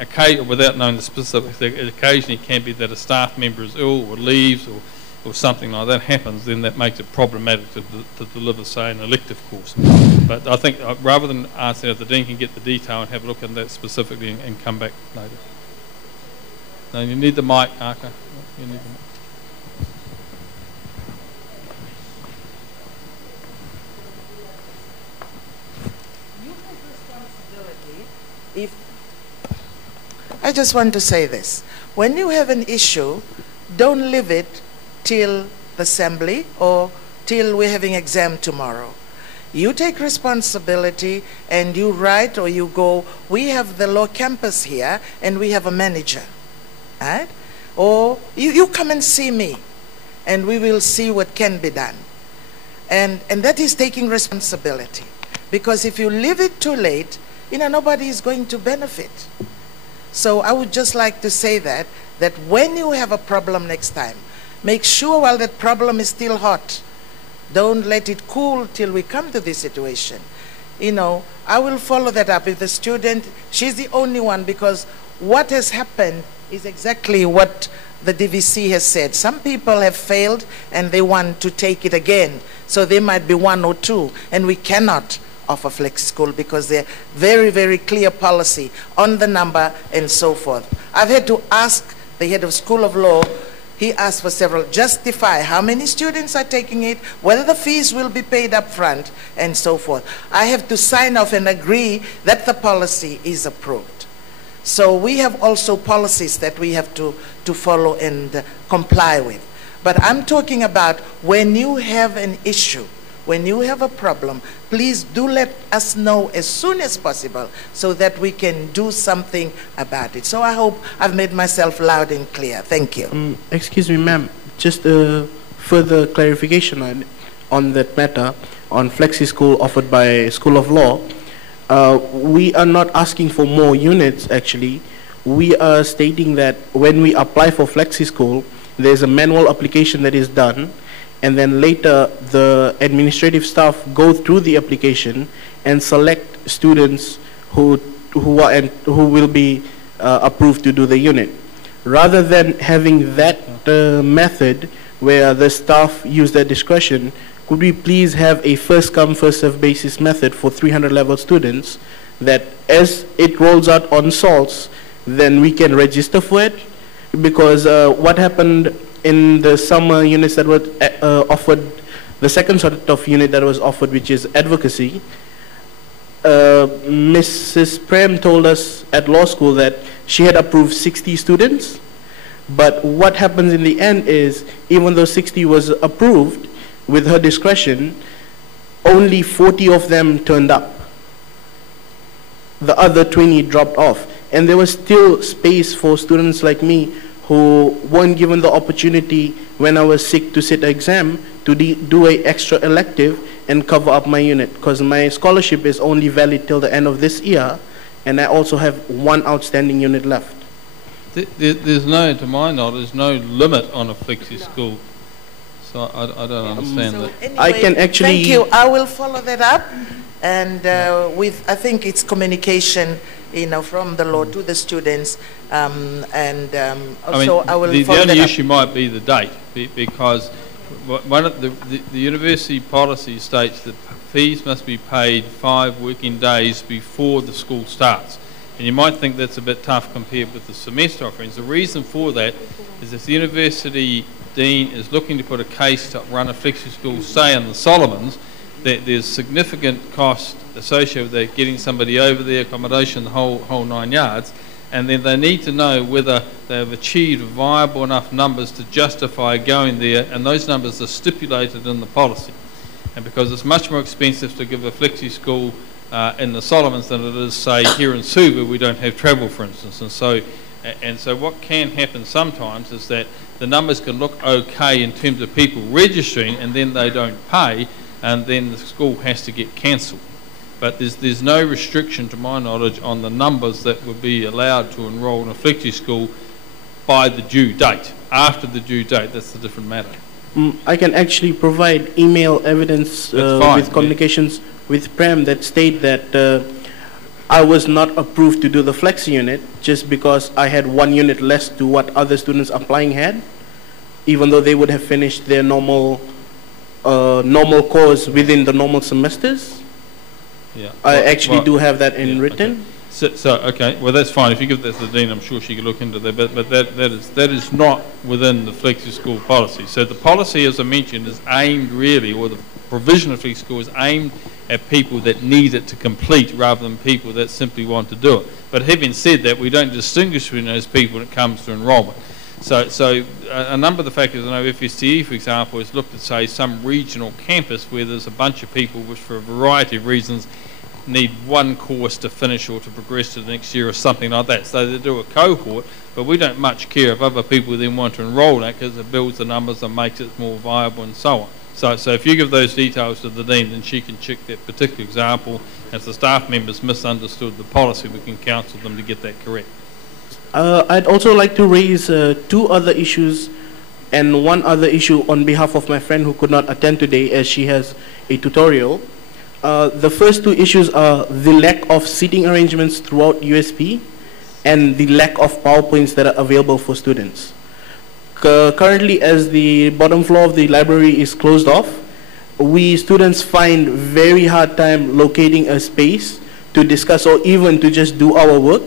without knowing the specifics, occasionally it can be that a staff member is ill or leaves or something like that happens, then that makes it problematic to deliver, say, an elective course. But I think rather than answer that, the Dean can get the detail and have a look at that specifically and come back later. No, you need the mic, Arka. You need the mic. I just want to say this. When you have an issue, don't leave it till the assembly or till we're having exam tomorrow. You take responsibility and you write or you go, we have the law campus here and we have a manager, right? Or you come and see me and we will see what can be done. And that is taking responsibility. Because if you leave it too late, nobody is going to benefit. So I would just like to say that when you have a problem next time, make sure while that problem is still hot, don't let it cool till we come to this situation. I will follow that up. If the student, she's the only one, because what has happened is exactly what the DVC has said. Some people have failed and they want to take it again. So they might be 1 or 2, and we cannot offer flexi school because they're very, very clear policy on the number and so forth. I've had to ask the head of School of Law, he asked for several, justify how many students are taking it, whether the fees will be paid up front, and so forth. I have to sign off and agree that the policy is approved. So we have also policies that we have to follow and comply with. But I'm talking about when you have an issue, when you have a problem, please do let us know as soon as possible so that we can do something about it. So I hope I've made myself loud and clear. Thank you. Excuse me, ma'am. Just a further clarification on that matter, on Flexi School offered by School of Law. We are not asking for more units, actually. We are stating that when we apply for Flexi School, there's a manual application that is done, and then later the administrative staff go through the application and select students who will be approved to do the unit. Rather than having that method where the staff use their discretion, could we please have a first come first serve basis method for 300 level students, that as it rolls out on SALTs, then we can register for it? Because what happened in the summer units that were offered, the second sort of unit that was offered, which is advocacy, Mrs. Prem told us at law school that she had approved 60 students, but what happens in the end is, even though 60 was approved with her discretion, only 40 of them turned up. The other 20 dropped off, and there was still space for students like me who weren't given the opportunity when I was sick to sit an exam to do an extra elective and cover up my unit, because my scholarship is only valid till the end of this year, and I also have 1 outstanding unit left. There's no, to my knowledge, there's no limit on a flexi school. So I don't understand that. Anyway, I can actually... Thank you. I will follow that up, and I think it's communication, from the law to the students, also I will the follow only that up. issue might be the date, because one of the university policy states that fees must be paid 5 working days before the school starts. And you might think that's a bit tough compared with the semester offerings. The reason for that is if the university dean is looking to put a case to run a flexi school, say in the Solomons, that there's significant cost associated with that, getting somebody over there, accommodation, the whole 9 yards, and then they need to know whether they have achieved viable enough numbers to justify going there, and those numbers are stipulated in the policy. And because it's much more expensive to give a flexi school in the Solomons than it is, say, here in Suva, we don't have travel, for instance. And so what can happen sometimes is that the numbers can look okay in terms of people registering, and then they don't pay, and then the school has to get cancelled. But there's no restriction, to my knowledge, on the numbers that would be allowed to enrol in a flexi school by the due date. After the due date, that's a different matter. I can actually provide email evidence with communications with Prem that state that I was not approved to do the flexi unit just because I had 1 unit less to what other students applying had, even though they would have finished their normal course within the normal semesters. Yeah. I actually do have that in written. Okay, well that's fine. If you give that to the Dean, I'm sure she could look into that. But that is not within the flexi school policy. So the policy, as I mentioned, is aimed really, or the provision of flexi school is aimed at people that need it to complete rather than people that simply want to do it. But having said that, we don't distinguish between those people when it comes to enrolment. So a number of the factors, I know FSTE, for example, has looked at, say, some regional campus where there's a bunch of people which, for a variety of reasons, need one course to finish or to progress to the next year or something like that. So they do a cohort, but we don't much care if other people then want to enrol in it because it builds the numbers and makes it more viable and so on. So if you give those details to the Dean, then she can check that particular example. If the staff members misunderstood the policy, we can counsel them to get that correct. I'd also like to raise 2 other issues and 1 other issue on behalf of my friend who could not attend today as she has a tutorial. The first 2 issues are the lack of seating arrangements throughout USP and the lack of PowerPoints that are available for students. Currently, as the bottom floor of the library is closed off, we students find very hard time locating a space to discuss or even to just do our work.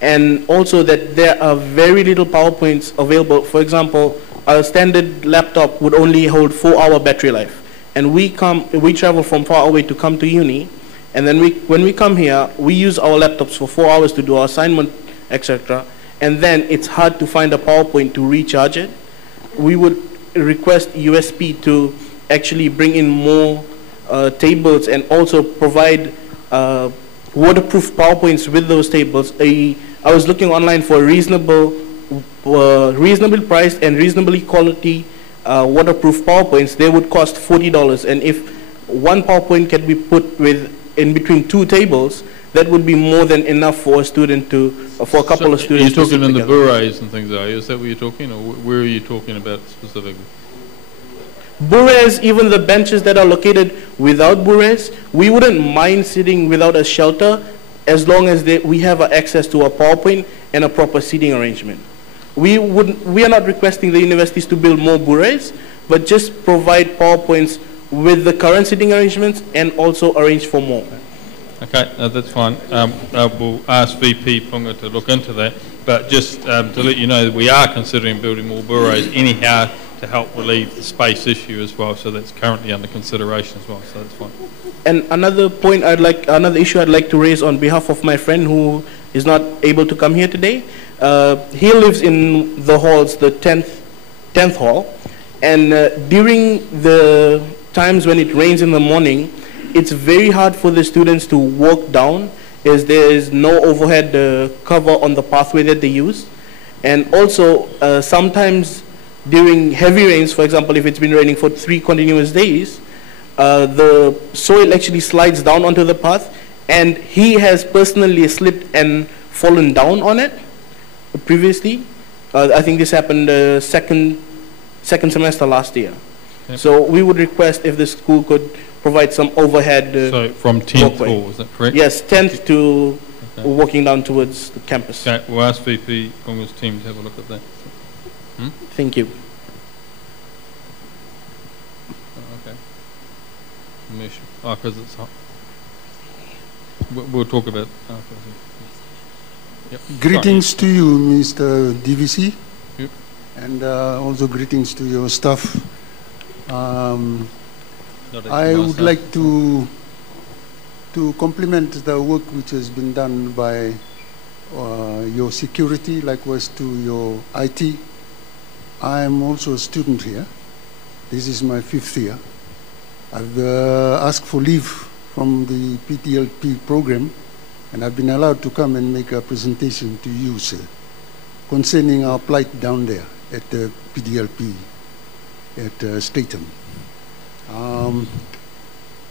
And also that there are very little PowerPoints available. For example, a standard laptop would only hold 4-hour battery life. And we travel from far away to come to uni, and then when we come here, we use our laptops for 4 hours to do our assignment, etc. And then it's hard to find a PowerPoint to recharge it. We would request USP to actually bring in more tables and also provide waterproof PowerPoints with those tables. I was looking online for a reasonably priced and reasonably quality waterproof PowerPoints. They would cost $40, and if 1 PowerPoint can be put in between 2 tables, that would be more than enough for a student for a couple of students. You're talking in the berets and things, are you? Is that what you're talking, or where are you talking about specifically? Bures, even the benches that are located without bures, we wouldn't mind sitting without a shelter as long as we have access to a PowerPoint and a proper seating arrangement. We are not requesting the universities to build more bures, but just provide PowerPoints with the current seating arrangements and also arrange for more. Okay, that's fine. We'll ask VP Punga to look into that, but just to let you know that we are considering building more bures anyhow to help relieve the space issue as well, so that's currently under consideration as well, so that's fine. And another issue I'd like to raise on behalf of my friend who is not able to come here today. He lives in the halls, the 10th hall, and during the times when it rains in the morning, it's very hard for the students to walk down as there is no overhead cover on the pathway that they use. And also, sometimes during heavy rains, for example, if it's been raining for 3 continuous days, the soil actually slides down onto the path, and he has personally slipped and fallen down on it previously. I think this happened second semester last year. Yep. So we would request if the school could provide some overhead so from 10th floor, is that correct? Yes, 10th to walking down towards the campus. Okay, we'll ask VP Punga's team to have a look at that. Thank you. Okay. Because it's hot. We'll talk about. Yep. Greetings to you, Mr. DVC, yep. And also greetings to your staff. I would like to compliment the work which has been done by your security, likewise to your IT. I am also a student here. This is my 5th year. I've asked for leave from the PDLP program, and I've been allowed to come and make a presentation to you, sir, concerning our plight down there at the PDLP at Statham.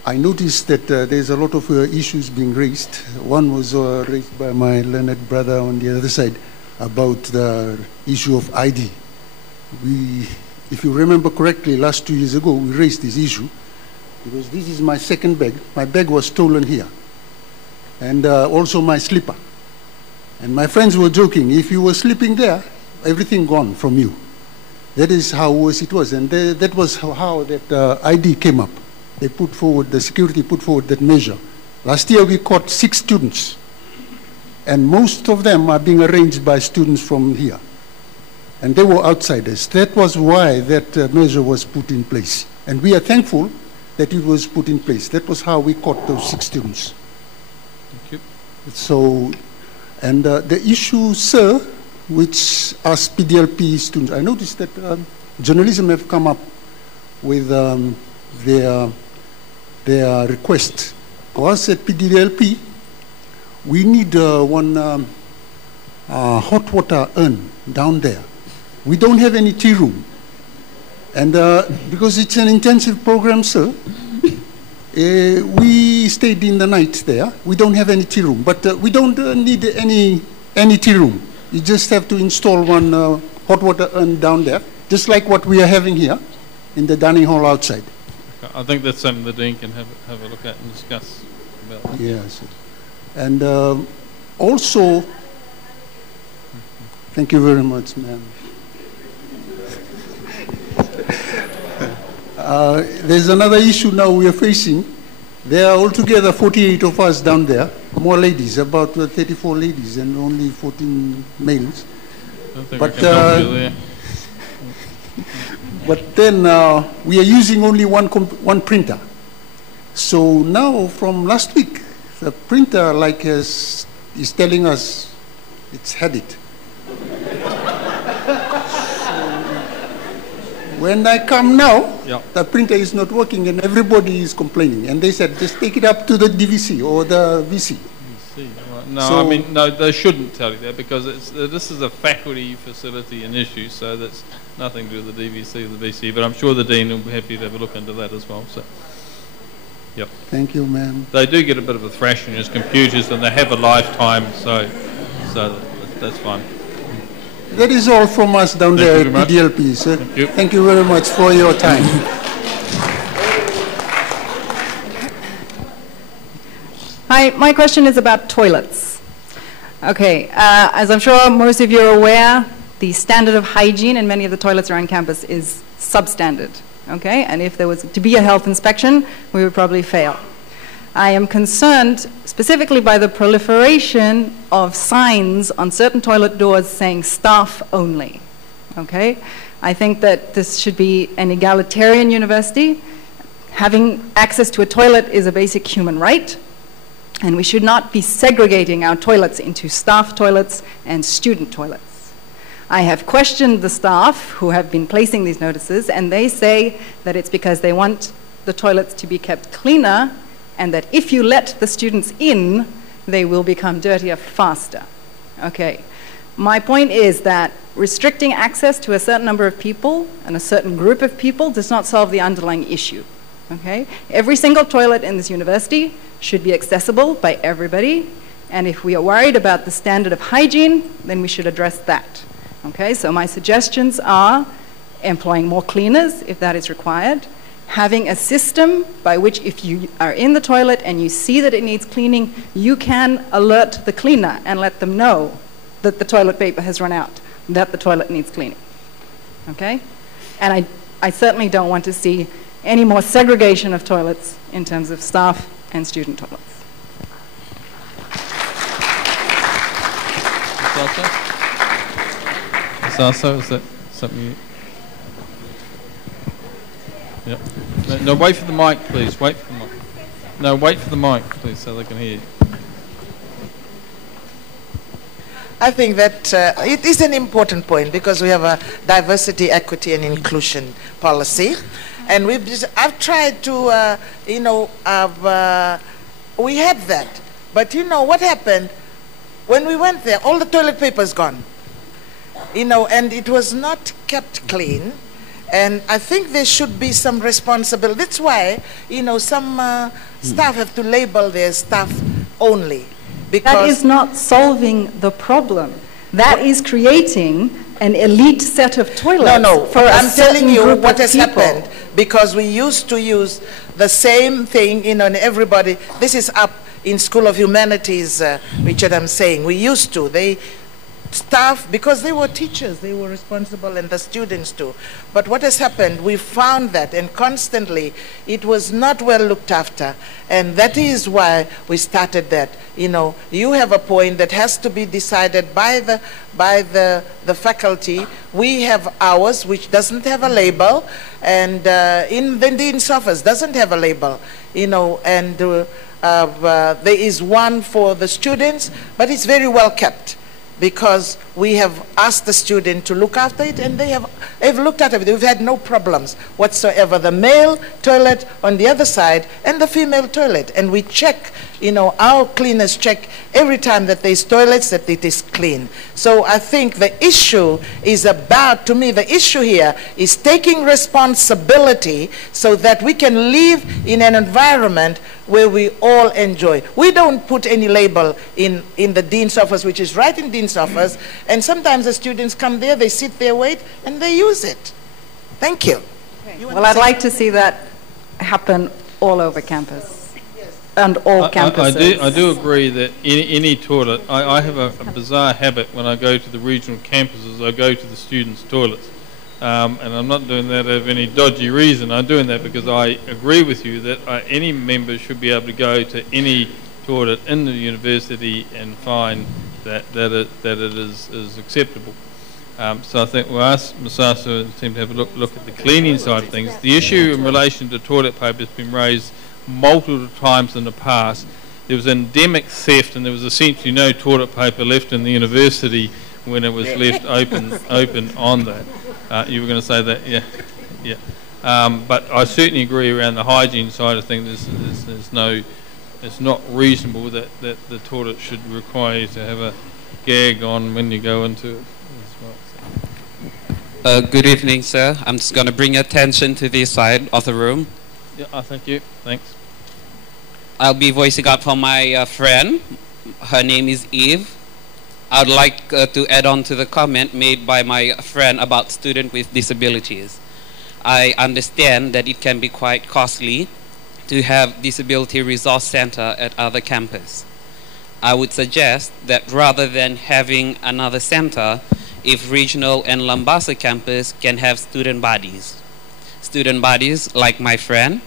I noticed that there's a lot of issues being raised. One was raised by my learned brother on the other side about the issue of ID. If you remember correctly, last 2 years ago, we raised this issue because this is my second bag. My bag was stolen here, and also my slipper. And my friends were joking, if you were sleeping there, everything gone from you. That is how worse it was, and that was how that ID came up. They put forward, the security put forward that measure. Last year we caught 6 students, and most of them are being arranged by students from here. And they were outsiders. That was why that measure was put in place. And we are thankful that it was put in place. That was how we caught those 6 students. Thank you. So, and the issue, sir, which us PDLP students, I noticed that journalism have come up with their request. For us at PDLP, we need one hot water urn down there. We don't have any tea room. And because it's an intensive program, sir, we stayed in the night there. We don't have any tea room, but we don't need any tea room. You just have to install one hot water urn down there, just like what we are having here in the dining hall outside. I think that's something the Dean can have a look at and discuss about. Yes. And also, thank you very much, ma'am. There's another issue now we are facing. There are altogether 48 of us down there, more ladies, about 34 ladies and only 14 males. But then we are using only one printer. So now from last week, the printer is telling us it's had it. When I come now, the printer is not working and everybody is complaining. And they said, just take it up to the DVC or the VC. Right. No, I mean, no, they shouldn't tell you that because this is a faculty facility and issue, so that's nothing to do with the DVC or the VC. But I'm sure the Dean will be happy to have a look into that as well. So, yep. Thank you, ma'am. They do get a bit of a thrashing as computers, and they have a lifetime, so that's fine. That is all from us down there at PDLP, sir. Thank you. Thank you very much for your time. Hi, my question is about toilets. Okay, as I'm sure most of you are aware, the standard of hygiene in many of the toilets around campus is substandard. Okay, and if there was to be a health inspection, we would probably fail. I am concerned specifically by the proliferation of signs on certain toilet doors saying staff only. Okay? I think that this should be an egalitarian university. Having access to a toilet is a basic human right, and we should not be segregating our toilets into staff toilets and student toilets. I have questioned the staff who have been placing these notices, and they say that it's because they want the toilets to be kept cleaner, and that if you let the students in, they will become dirtier faster. Okay. My point is that restricting access to a certain number of people and a certain group of people does not solve the underlying issue. Okay? Every single toilet in this university should be accessible by everybody, and if we are worried about the standard of hygiene, then we should address that. Okay? So my suggestions are employing more cleaners if that is required, having a system by which if you are in the toilet and you see that it needs cleaning, you can alert the cleaner and let them know that the toilet paper has run out, that the toilet needs cleaning. Okay? And I certainly don't want to see any more segregation of toilets in terms of staff and student toilets. Sasa, is that something you... Yep. No, wait for the mic, please. Wait for the mic. No, wait for the mic, please, so they can hear you. I think that it is an important point because we have a diversity, equity, and inclusion policy. And I've tried to, we had that. But you know what happened? When we went there, all the toilet paper is gone. And it was not kept clean. And I think there should be some responsibility. That's why, some staff have to label their staff only. Because that is not solving the problem. That is creating an elite set of toilets. No, for I'm a telling you group what of has people. happened. Because we used to use the same thing, and everybody, this is up in School of Humanities, Richard, I'm saying. We used to. Staff, because they were teachers, they were responsible, and the students too. But what has happened, we found that, and constantly, it was not well looked after. And that is why we started that. You have a point that has to be decided by the faculty. We have ours, which doesn't have a label, and in the dean's office doesn't have a label, and there is one for the students, but it's very well kept, because we have asked the student to look after it, and they've looked at it. We've had no problems whatsoever. The male toilet on the other side and the female toilet. And we check, our cleaners check every time that there's toilets that it is clean. So I think the issue is about, to me, the issue here is taking responsibility so that we can live in an environment where we all enjoy. We don't put any label in the dean's office, which is right in dean's office, and sometimes the students come there, they sit there, wait, and they use it. Thank you. Okay. Well, I'd like to see that happen all over campus and all campuses. I do agree that any toilet, I have a bizarre habit when I go to the regional campuses, I go to the students' toilets. And I'm not doing that of any dodgy reason. I'm doing that because I agree with you that any member should be able to go to any toilet in the university and find that it is acceptable. So I think Masasa seem to have a look at the cleaning side of things. The issue in relation to toilet paper has been raised multiple times in the past. There was endemic theft, and there was essentially no toilet paper left in the university when it was left open on that. You were going to say that, yeah. But I certainly agree around the hygiene side of things. It's not reasonable that the toilet should require you to have a gag on when you go into it as well. Good evening, sir. I'm just going to bring attention to this side of the room. Yeah, thank you. Thanks. I'll be voicing up for my friend. Her name is Eve. I'd like to add on to the comment made by my friend about students with disabilities. I understand that it can be quite costly to have disability resource center at other campus. I would suggest that rather than having another center, if regional and Lambasa campus can have student bodies. Student bodies, like my friend,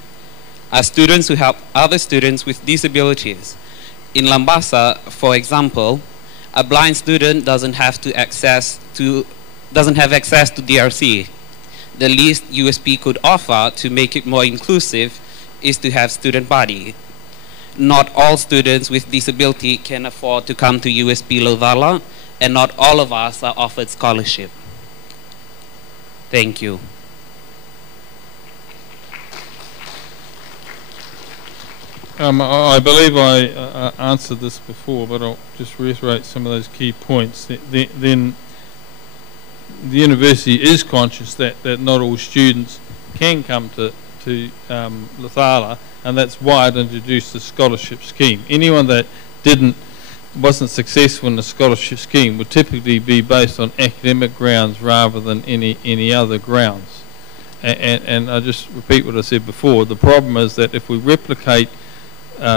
are students who help other students with disabilities. In Lambasa, for example, a blind student doesn't have access to DRC. The least USP could offer to make it more inclusive is to have student body. Not all students with disability can afford to come to USP Lovala, and not all of us are offered scholarship. Thank you. I believe I answered this before, but I'll just reiterate some of those key points. Then the university is conscious that not all students can come to Lathala, and that's why it introduced the scholarship scheme. Anyone that wasn't successful in the scholarship scheme would typically be based on academic grounds rather than any other grounds. And I just repeat what I said before. The problem is that if we replicate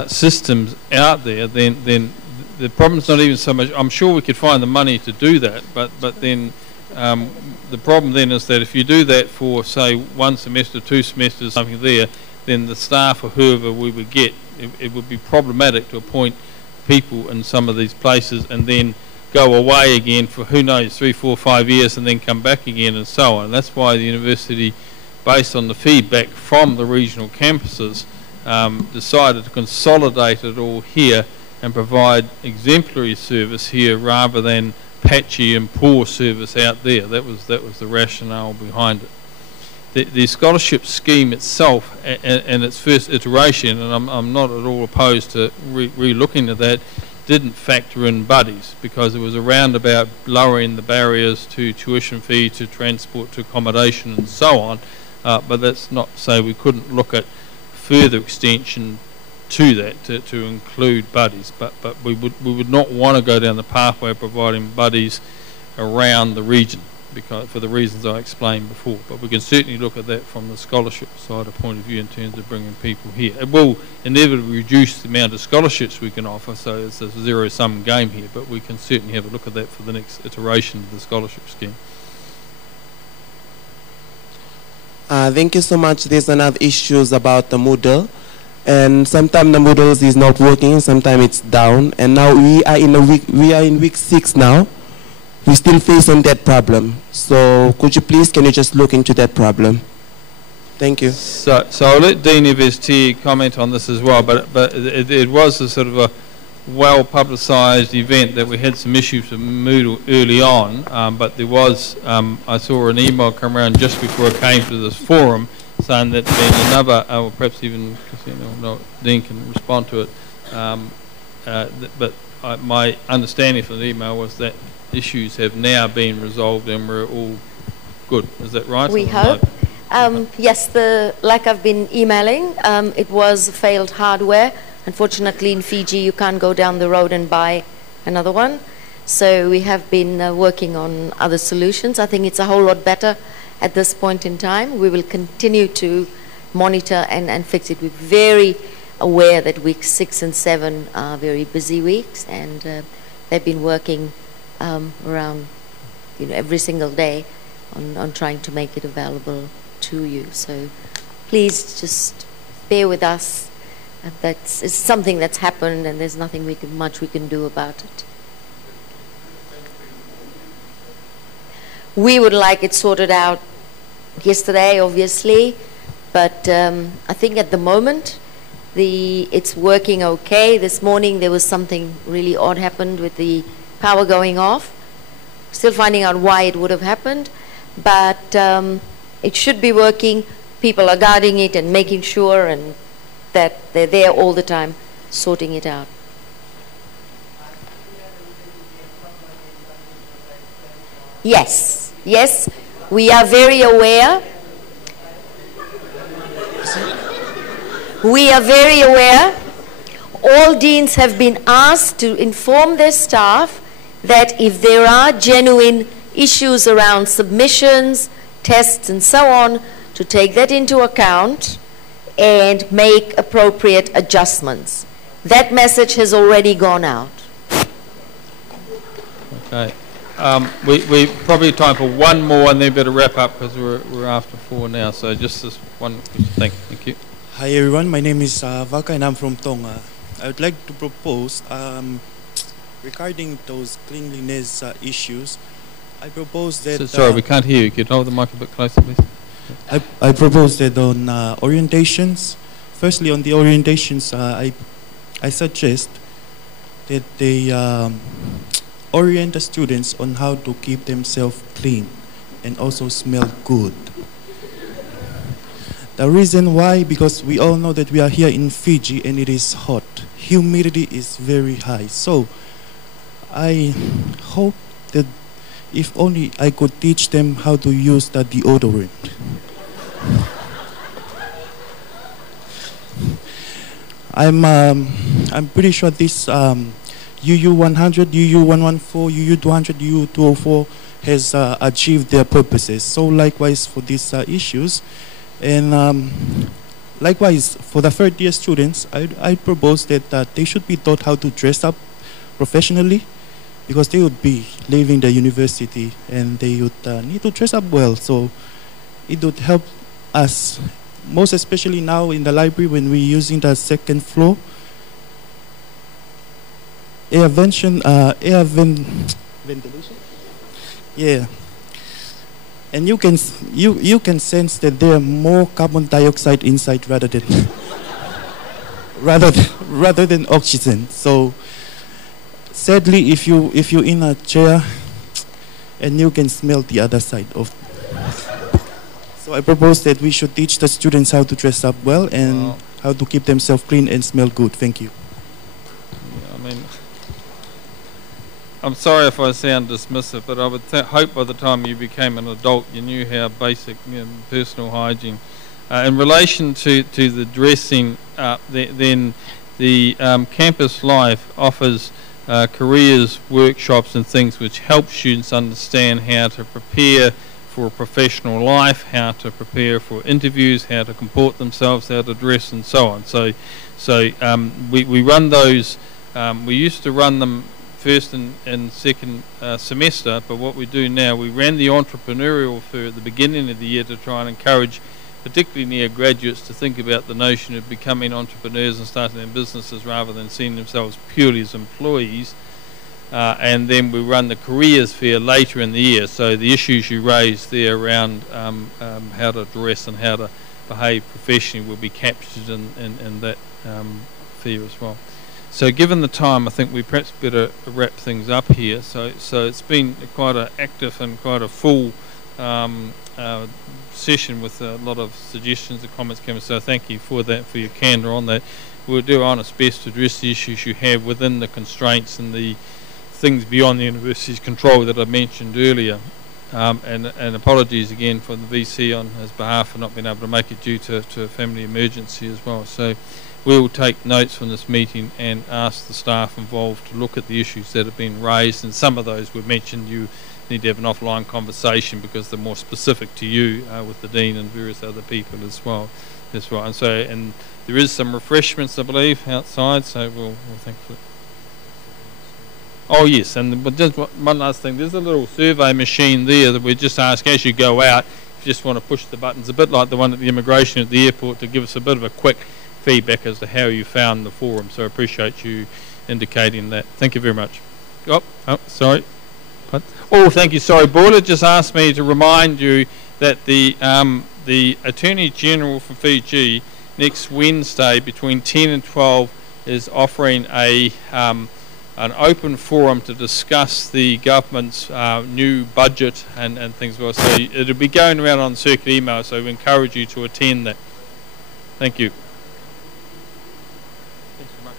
systems out there, then the problem's not even so much. I'm sure we could find the money to do that, but then the problem then is that if you do that for, say, 1 semester, 2 semesters, something there, then the staff or whoever we would get, it would be problematic to appoint people in some of these places and then go away again for, who knows, 3, 4, 5 years and then come back again and so on. That's why the university, based on the feedback from the regional campuses, decided to consolidate it all here and provide exemplary service here rather than patchy and poor service out there. That was the rationale behind it. The scholarship scheme itself and its first iteration, and I'm not at all opposed to re-looking at that, didn't factor in buddies because it was around about lowering the barriers to tuition fee, to transport, to accommodation and so on, but that's not to say we couldn't look at further extension to that to include buddies, but we would not want to go down the pathway of providing buddies around the region, because for the reasons I explained before. But we can certainly look at that from the scholarship side of point of view in terms of bringing people here. It will inevitably reduce the amount of scholarships we can offer, so it's a zero-sum game here, but we can certainly have a look at that for the next iteration of the scholarship scheme. Thank you so much. There's another issues about the Moodle, and sometimes the Moodle is not working, sometimes it's down, and now we are in week 6 now. We still facing that problem. So could you please, can you just look into that problem? Thank you. So I'll let Dean Evers-T comment on this as well, but it was a sort of a well-publicised event that we had some issues with Moodle early on, but there was, I saw an email come around just before I came to this forum saying that there's been another, or perhaps even Dean can respond to it, but my understanding from the email was that issues have now been resolved and we're all good. Is that right? We hope. Yes, like I've been emailing, it was failed hardware. Unfortunately, in Fiji, you can't go down the road and buy another one. So we have been working on other solutions. I think it's a whole lot better at this point in time. We will continue to monitor and fix it. We're very aware that weeks 6 and 7 are very busy weeks, and they've been working around every single day on trying to make it available to you. So please just bear with us. It's something that's happened, and there's nothing much we can do about it. We would like it sorted out yesterday, obviously, but I think at the moment it's working okay. This morning there was something really odd happened with the power going off. Still finding out why it would have happened, but it should be working. People are guarding it and making sure and that they're there all the time sorting it out. Yes, yes, we are very aware. We are very aware. All deans have been asked to inform their staff that if there are genuine issues around submissions, tests and so on, to take that into account and make appropriate adjustments. That message has already gone out. Okay. We probably time for one more and then better wrap up because we're after 4 now. So just this one question. Thank you. Hi everyone, my name is Vaka and I'm from Tonga. I would like to propose, regarding those cleanliness issues, I propose that... Sorry, we can't hear you. Could you hold the mic a bit closer, please? I propose that on orientations, firstly on the orientations, I suggest that they orient the students on how to keep themselves clean and also smell good. The reason why, because we all know that we are here in Fiji and it is hot. Humidity is very high. So I hope that if only I could teach them how to use the deodorant. I'm pretty sure this UU100, UU114, UU200, UU204 has achieved their purposes. So likewise for these issues, and likewise for the third year students, I propose that they should be taught how to dress up professionally, because they would be leaving the university and they would need to dress up well. So it would help us, most especially now in the library when we're using the second floor. Ventilation? Yeah. And you can sense that there are more carbon dioxide inside rather than rather than oxygen. So sadly, if you're in a chair and you can smell the other side of. So I propose that we should teach the students how to dress up well and how to keep themselves clean and smell good. Thank you. I mean, I'm sorry if I sound dismissive, but I would hope by the time you became an adult you knew how basic personal hygiene. In relation to the dressing up, then the campus life offers careers, workshops and things which help students understand how to prepare for a professional life, how to prepare for interviews, how to comport themselves, how to dress and so on. So we run those, we used to run them first and second semester, but what we do now, we ran the entrepreneurial fair at the beginning of the year to try and encourage particularly near graduates to think about the notion of becoming entrepreneurs and starting their businesses rather than seeing themselves purely as employees. And then we run the careers fair later in the year. So the issues you raised there around how to dress and how to behave professionally will be captured in that fair as well. So given the time, I think we perhaps better wrap things up here. So it's been quite an active and quite a full session with a lot of suggestions and comments coming. So thank you for that, for your candour on that. We'll do our honest best to address the issues you have within the constraints and the things beyond the university's control that I mentioned earlier. And apologies again for the VC on his behalf for not being able to make it due to a family emergency as well. So we'll take notes from this meeting and ask the staff involved to look at the issues that have been raised, and some of those were mentioned. You need to have an offline conversation because they're more specific to you with the Dean and various other people as well. That's right. And there is some refreshments, I believe, outside, so we'll thank you. Oh yes, but just one last thing, there's a little survey machine there that we just ask as you go out, if you just want to push the buttons, a bit like the one at the immigration at the airport, to give us a bit of a quick feedback as to how you found the forum. So I appreciate you indicating that. Thank you very much. Oh sorry. Oh, thank you. Sorry, Borla just asked me to remind you that the Attorney General for Fiji next Wednesday between 10 and 12 is offering an open forum to discuss the government's new budget and things like that. So it'll be going around on circuit email, so we encourage you to attend that. Thank you. Thanks very much.